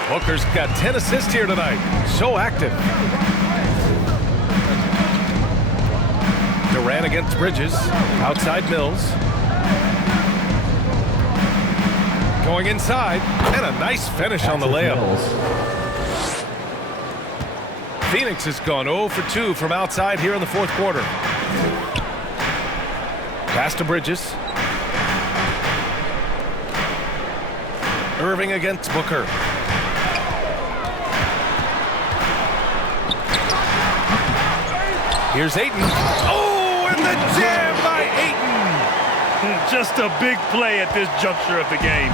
Booker's got 10 assists here tonight. So active. Durant against Bridges. Outside Mills. Going inside. And a nice finish on the layup. Phoenix has gone 0 for 2 from outside here in the fourth quarter. Pass to Bridges. Irving against Booker. Here's Ayton. Oh, and the jam by Ayton. Just a big play at this juncture of the game.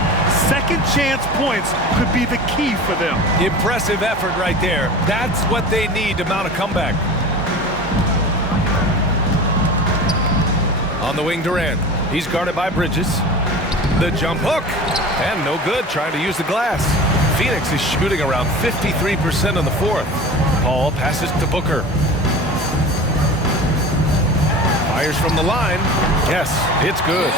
Second chance points could be the key for them. Impressive effort right there. That's what they need to mount a comeback. On the wing, Durant. He's guarded by Bridges. The jump hook. And no good, trying to use the glass. Phoenix is shooting around 53% in the fourth. Paul passes to Booker. Fires from the line. Yes, it's good.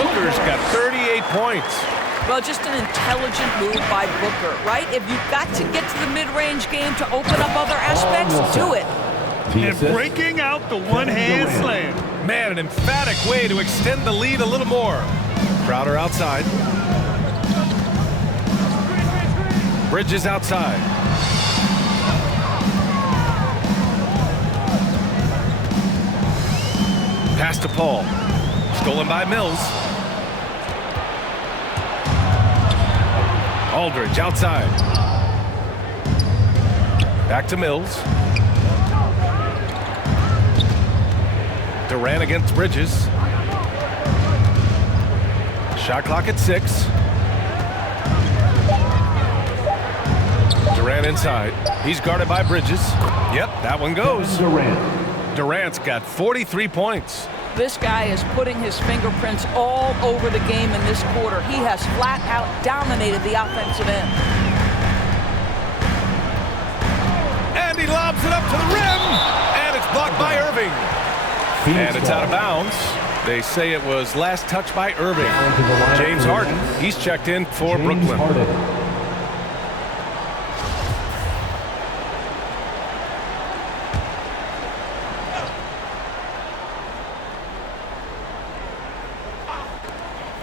Booker's got 38 points. Well, just an intelligent move by Booker, right? If you've got to get to the mid-range game to open up other aspects, do it. And breaking out the one-hand slam. Man, an emphatic way to extend the lead a little more. Crowder outside. Bridges outside. Pass to Paul. Stolen by Mills. Aldridge outside. Back to Mills. Durant against Bridges. Shot clock at 6. Durant inside. He's guarded by Bridges. Yep, that one goes. Durant's got 43 points. This guy is putting his fingerprints all over the game in this quarter. He has flat out dominated the offensive end. And he lobs it up to the rim. And it's blocked by Irving. And it's out of bounds. They say it was last touched by Irving. James Harden, he's checked in for Brooklyn.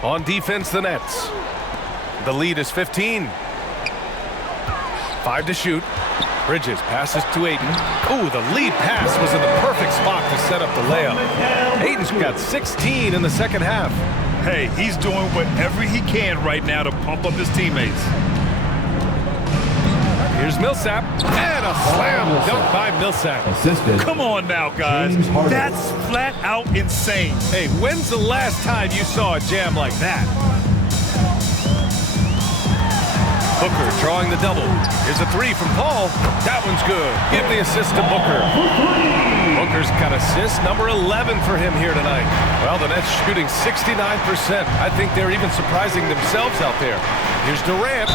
On defense, the Nets. The lead is 15. 5 to shoot. Bridges passes to Ayton. Ooh, the lead pass was in the perfect spot to set up the layup. Ayton's got 16 in the second half. Hey, he's doing whatever he can right now to pump up his teammates. Here's Millsap. And a slam dunk by Millsap. Come on now, guys. That's flat out insane. Hey, when's the last time you saw a jam like that? Booker drawing the double. Here's a 3 from Paul. That one's good. Give the assist to Booker. Booker's got assist number 11 for him here tonight. Well, the Nets shooting 69%. I think they're even surprising themselves out there. Here's Durant.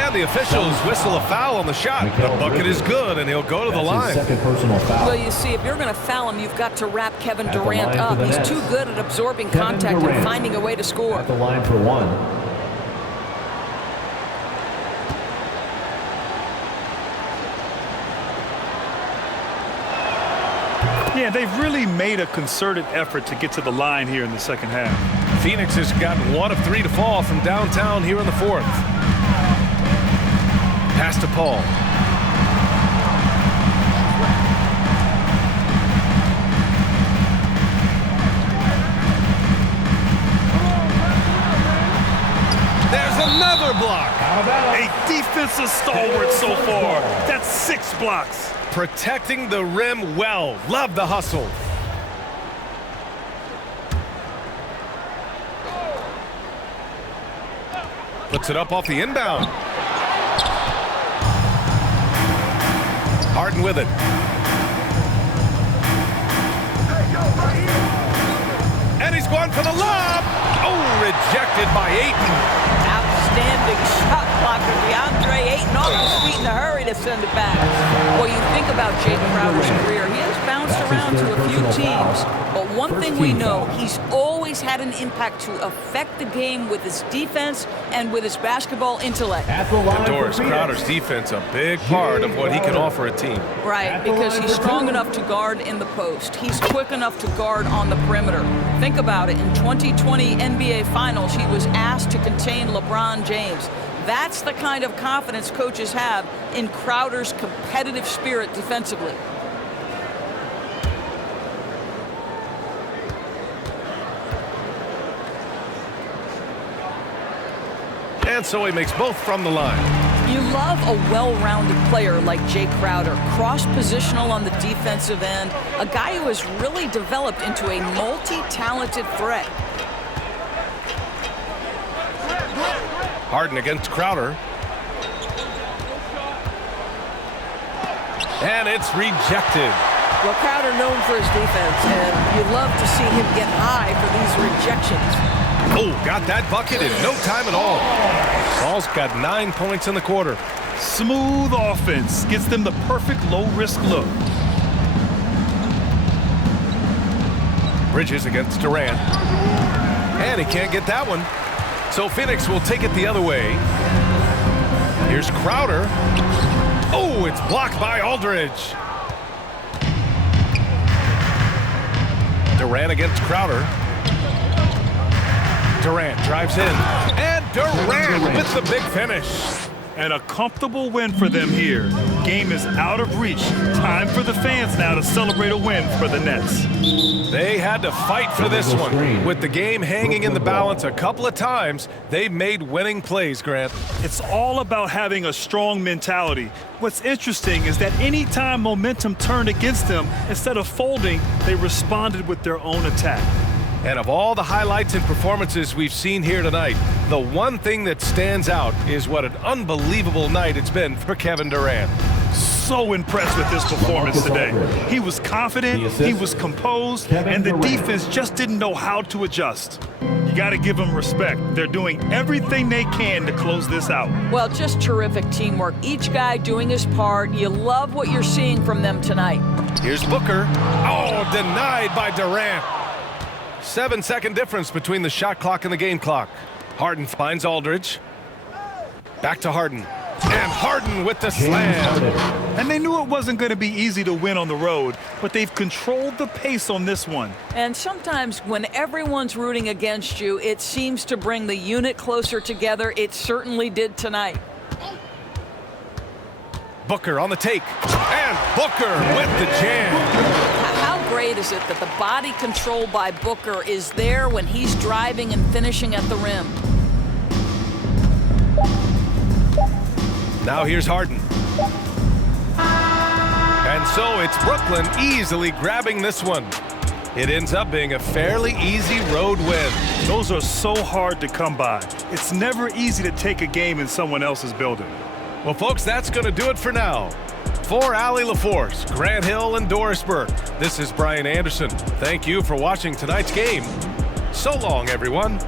And the officials whistle a foul on the shot. The bucket is good, and he'll go to the line. Well, you see, if you're going to foul him, you've got to wrap Kevin Durant up. He's too good at absorbing contact and finding a way to score. At the line for 1. Yeah, they've really made a concerted effort to get to the line here in the second half. Phoenix has gotten 1 of 3 to fall from downtown here in the fourth. Pass to Paul. There's another block. A defensive stalwart so far. That's 6 blocks. Protecting the rim well. Love the hustle. Puts it up off the inbound. Harden with it. And he's going for the lob. Oh, rejected by Ayton. Outstanding shot blocker, DeAndre Ayton off his feet in a hurry to send it back. Well, you think about Jay Crowder's career. He has found bounced around to a few teams, but one thing we know, he's always had an impact to affect the game with his defense and with his basketball intellect. And Doris, Crowder's defense a big part of what he can offer a team. Right, because he's strong enough to guard in the post. He's quick enough to guard on the perimeter. Think about it. In 2020 NBA Finals, he was asked to contain LeBron James. That's the kind of confidence coaches have in Crowder's competitive spirit defensively. And so he makes both from the line. You love a well-rounded player like Jay Crowder, cross-positional on the defensive end, a guy who has really developed into a multi-talented threat. Harden against Crowder. And it's rejected. Well, Crowder known for his defense, and you love to see him get high for these rejections. Oh, got that bucket in no time at all. Paul's got 9 points in the quarter. Smooth offense gets them the perfect low-risk look. Bridges against Durant. And he can't get that one. So Phoenix will take it the other way. Here's Crowder. Oh, it's blocked by Aldridge. Durant against Crowder. Durant drives in. And Durant with the big finish. And a comfortable win for them here. Game is out of reach. Time for the fans now to celebrate a win for the Nets. They had to fight for this one. With the game hanging in the balance a couple of times, they made winning plays, Grant. It's all about having a strong mentality. What's interesting is that anytime momentum turned against them, instead of folding, they responded with their own attack. And of all the highlights and performances we've seen here tonight, the one thing that stands out is what an unbelievable night it's been for Kevin Durant. So impressed with this performance today. He was confident, he was composed, and the defense just didn't know how to adjust. You got to give them respect. They're doing everything they can to close this out. Well, just terrific teamwork. Each guy doing his part. You love what you're seeing from them tonight. Here's Booker. Oh, denied by Durant. 7-second difference between the shot clock and the game clock. Harden finds Aldridge. Back to Harden. And Harden with the slam. And they knew it wasn't going to be easy to win on the road, but they've controlled the pace on this one. And sometimes when everyone's rooting against you, it seems to bring the unit closer together. It certainly did tonight. Booker on the take. And Booker with the jam. How great is it that the body control by Booker is there when he's driving and finishing at the rim? Now here's Harden. And so it's Brooklyn easily grabbing this one. It ends up being a fairly easy road win. Those are so hard to come by. It's never easy to take a game in someone else's building. Well, folks, that's going to do it for now. For Allie LaForce, Grant Hill, and Doris Burke, this is Brian Anderson. Thank you for watching tonight's game. So long, everyone.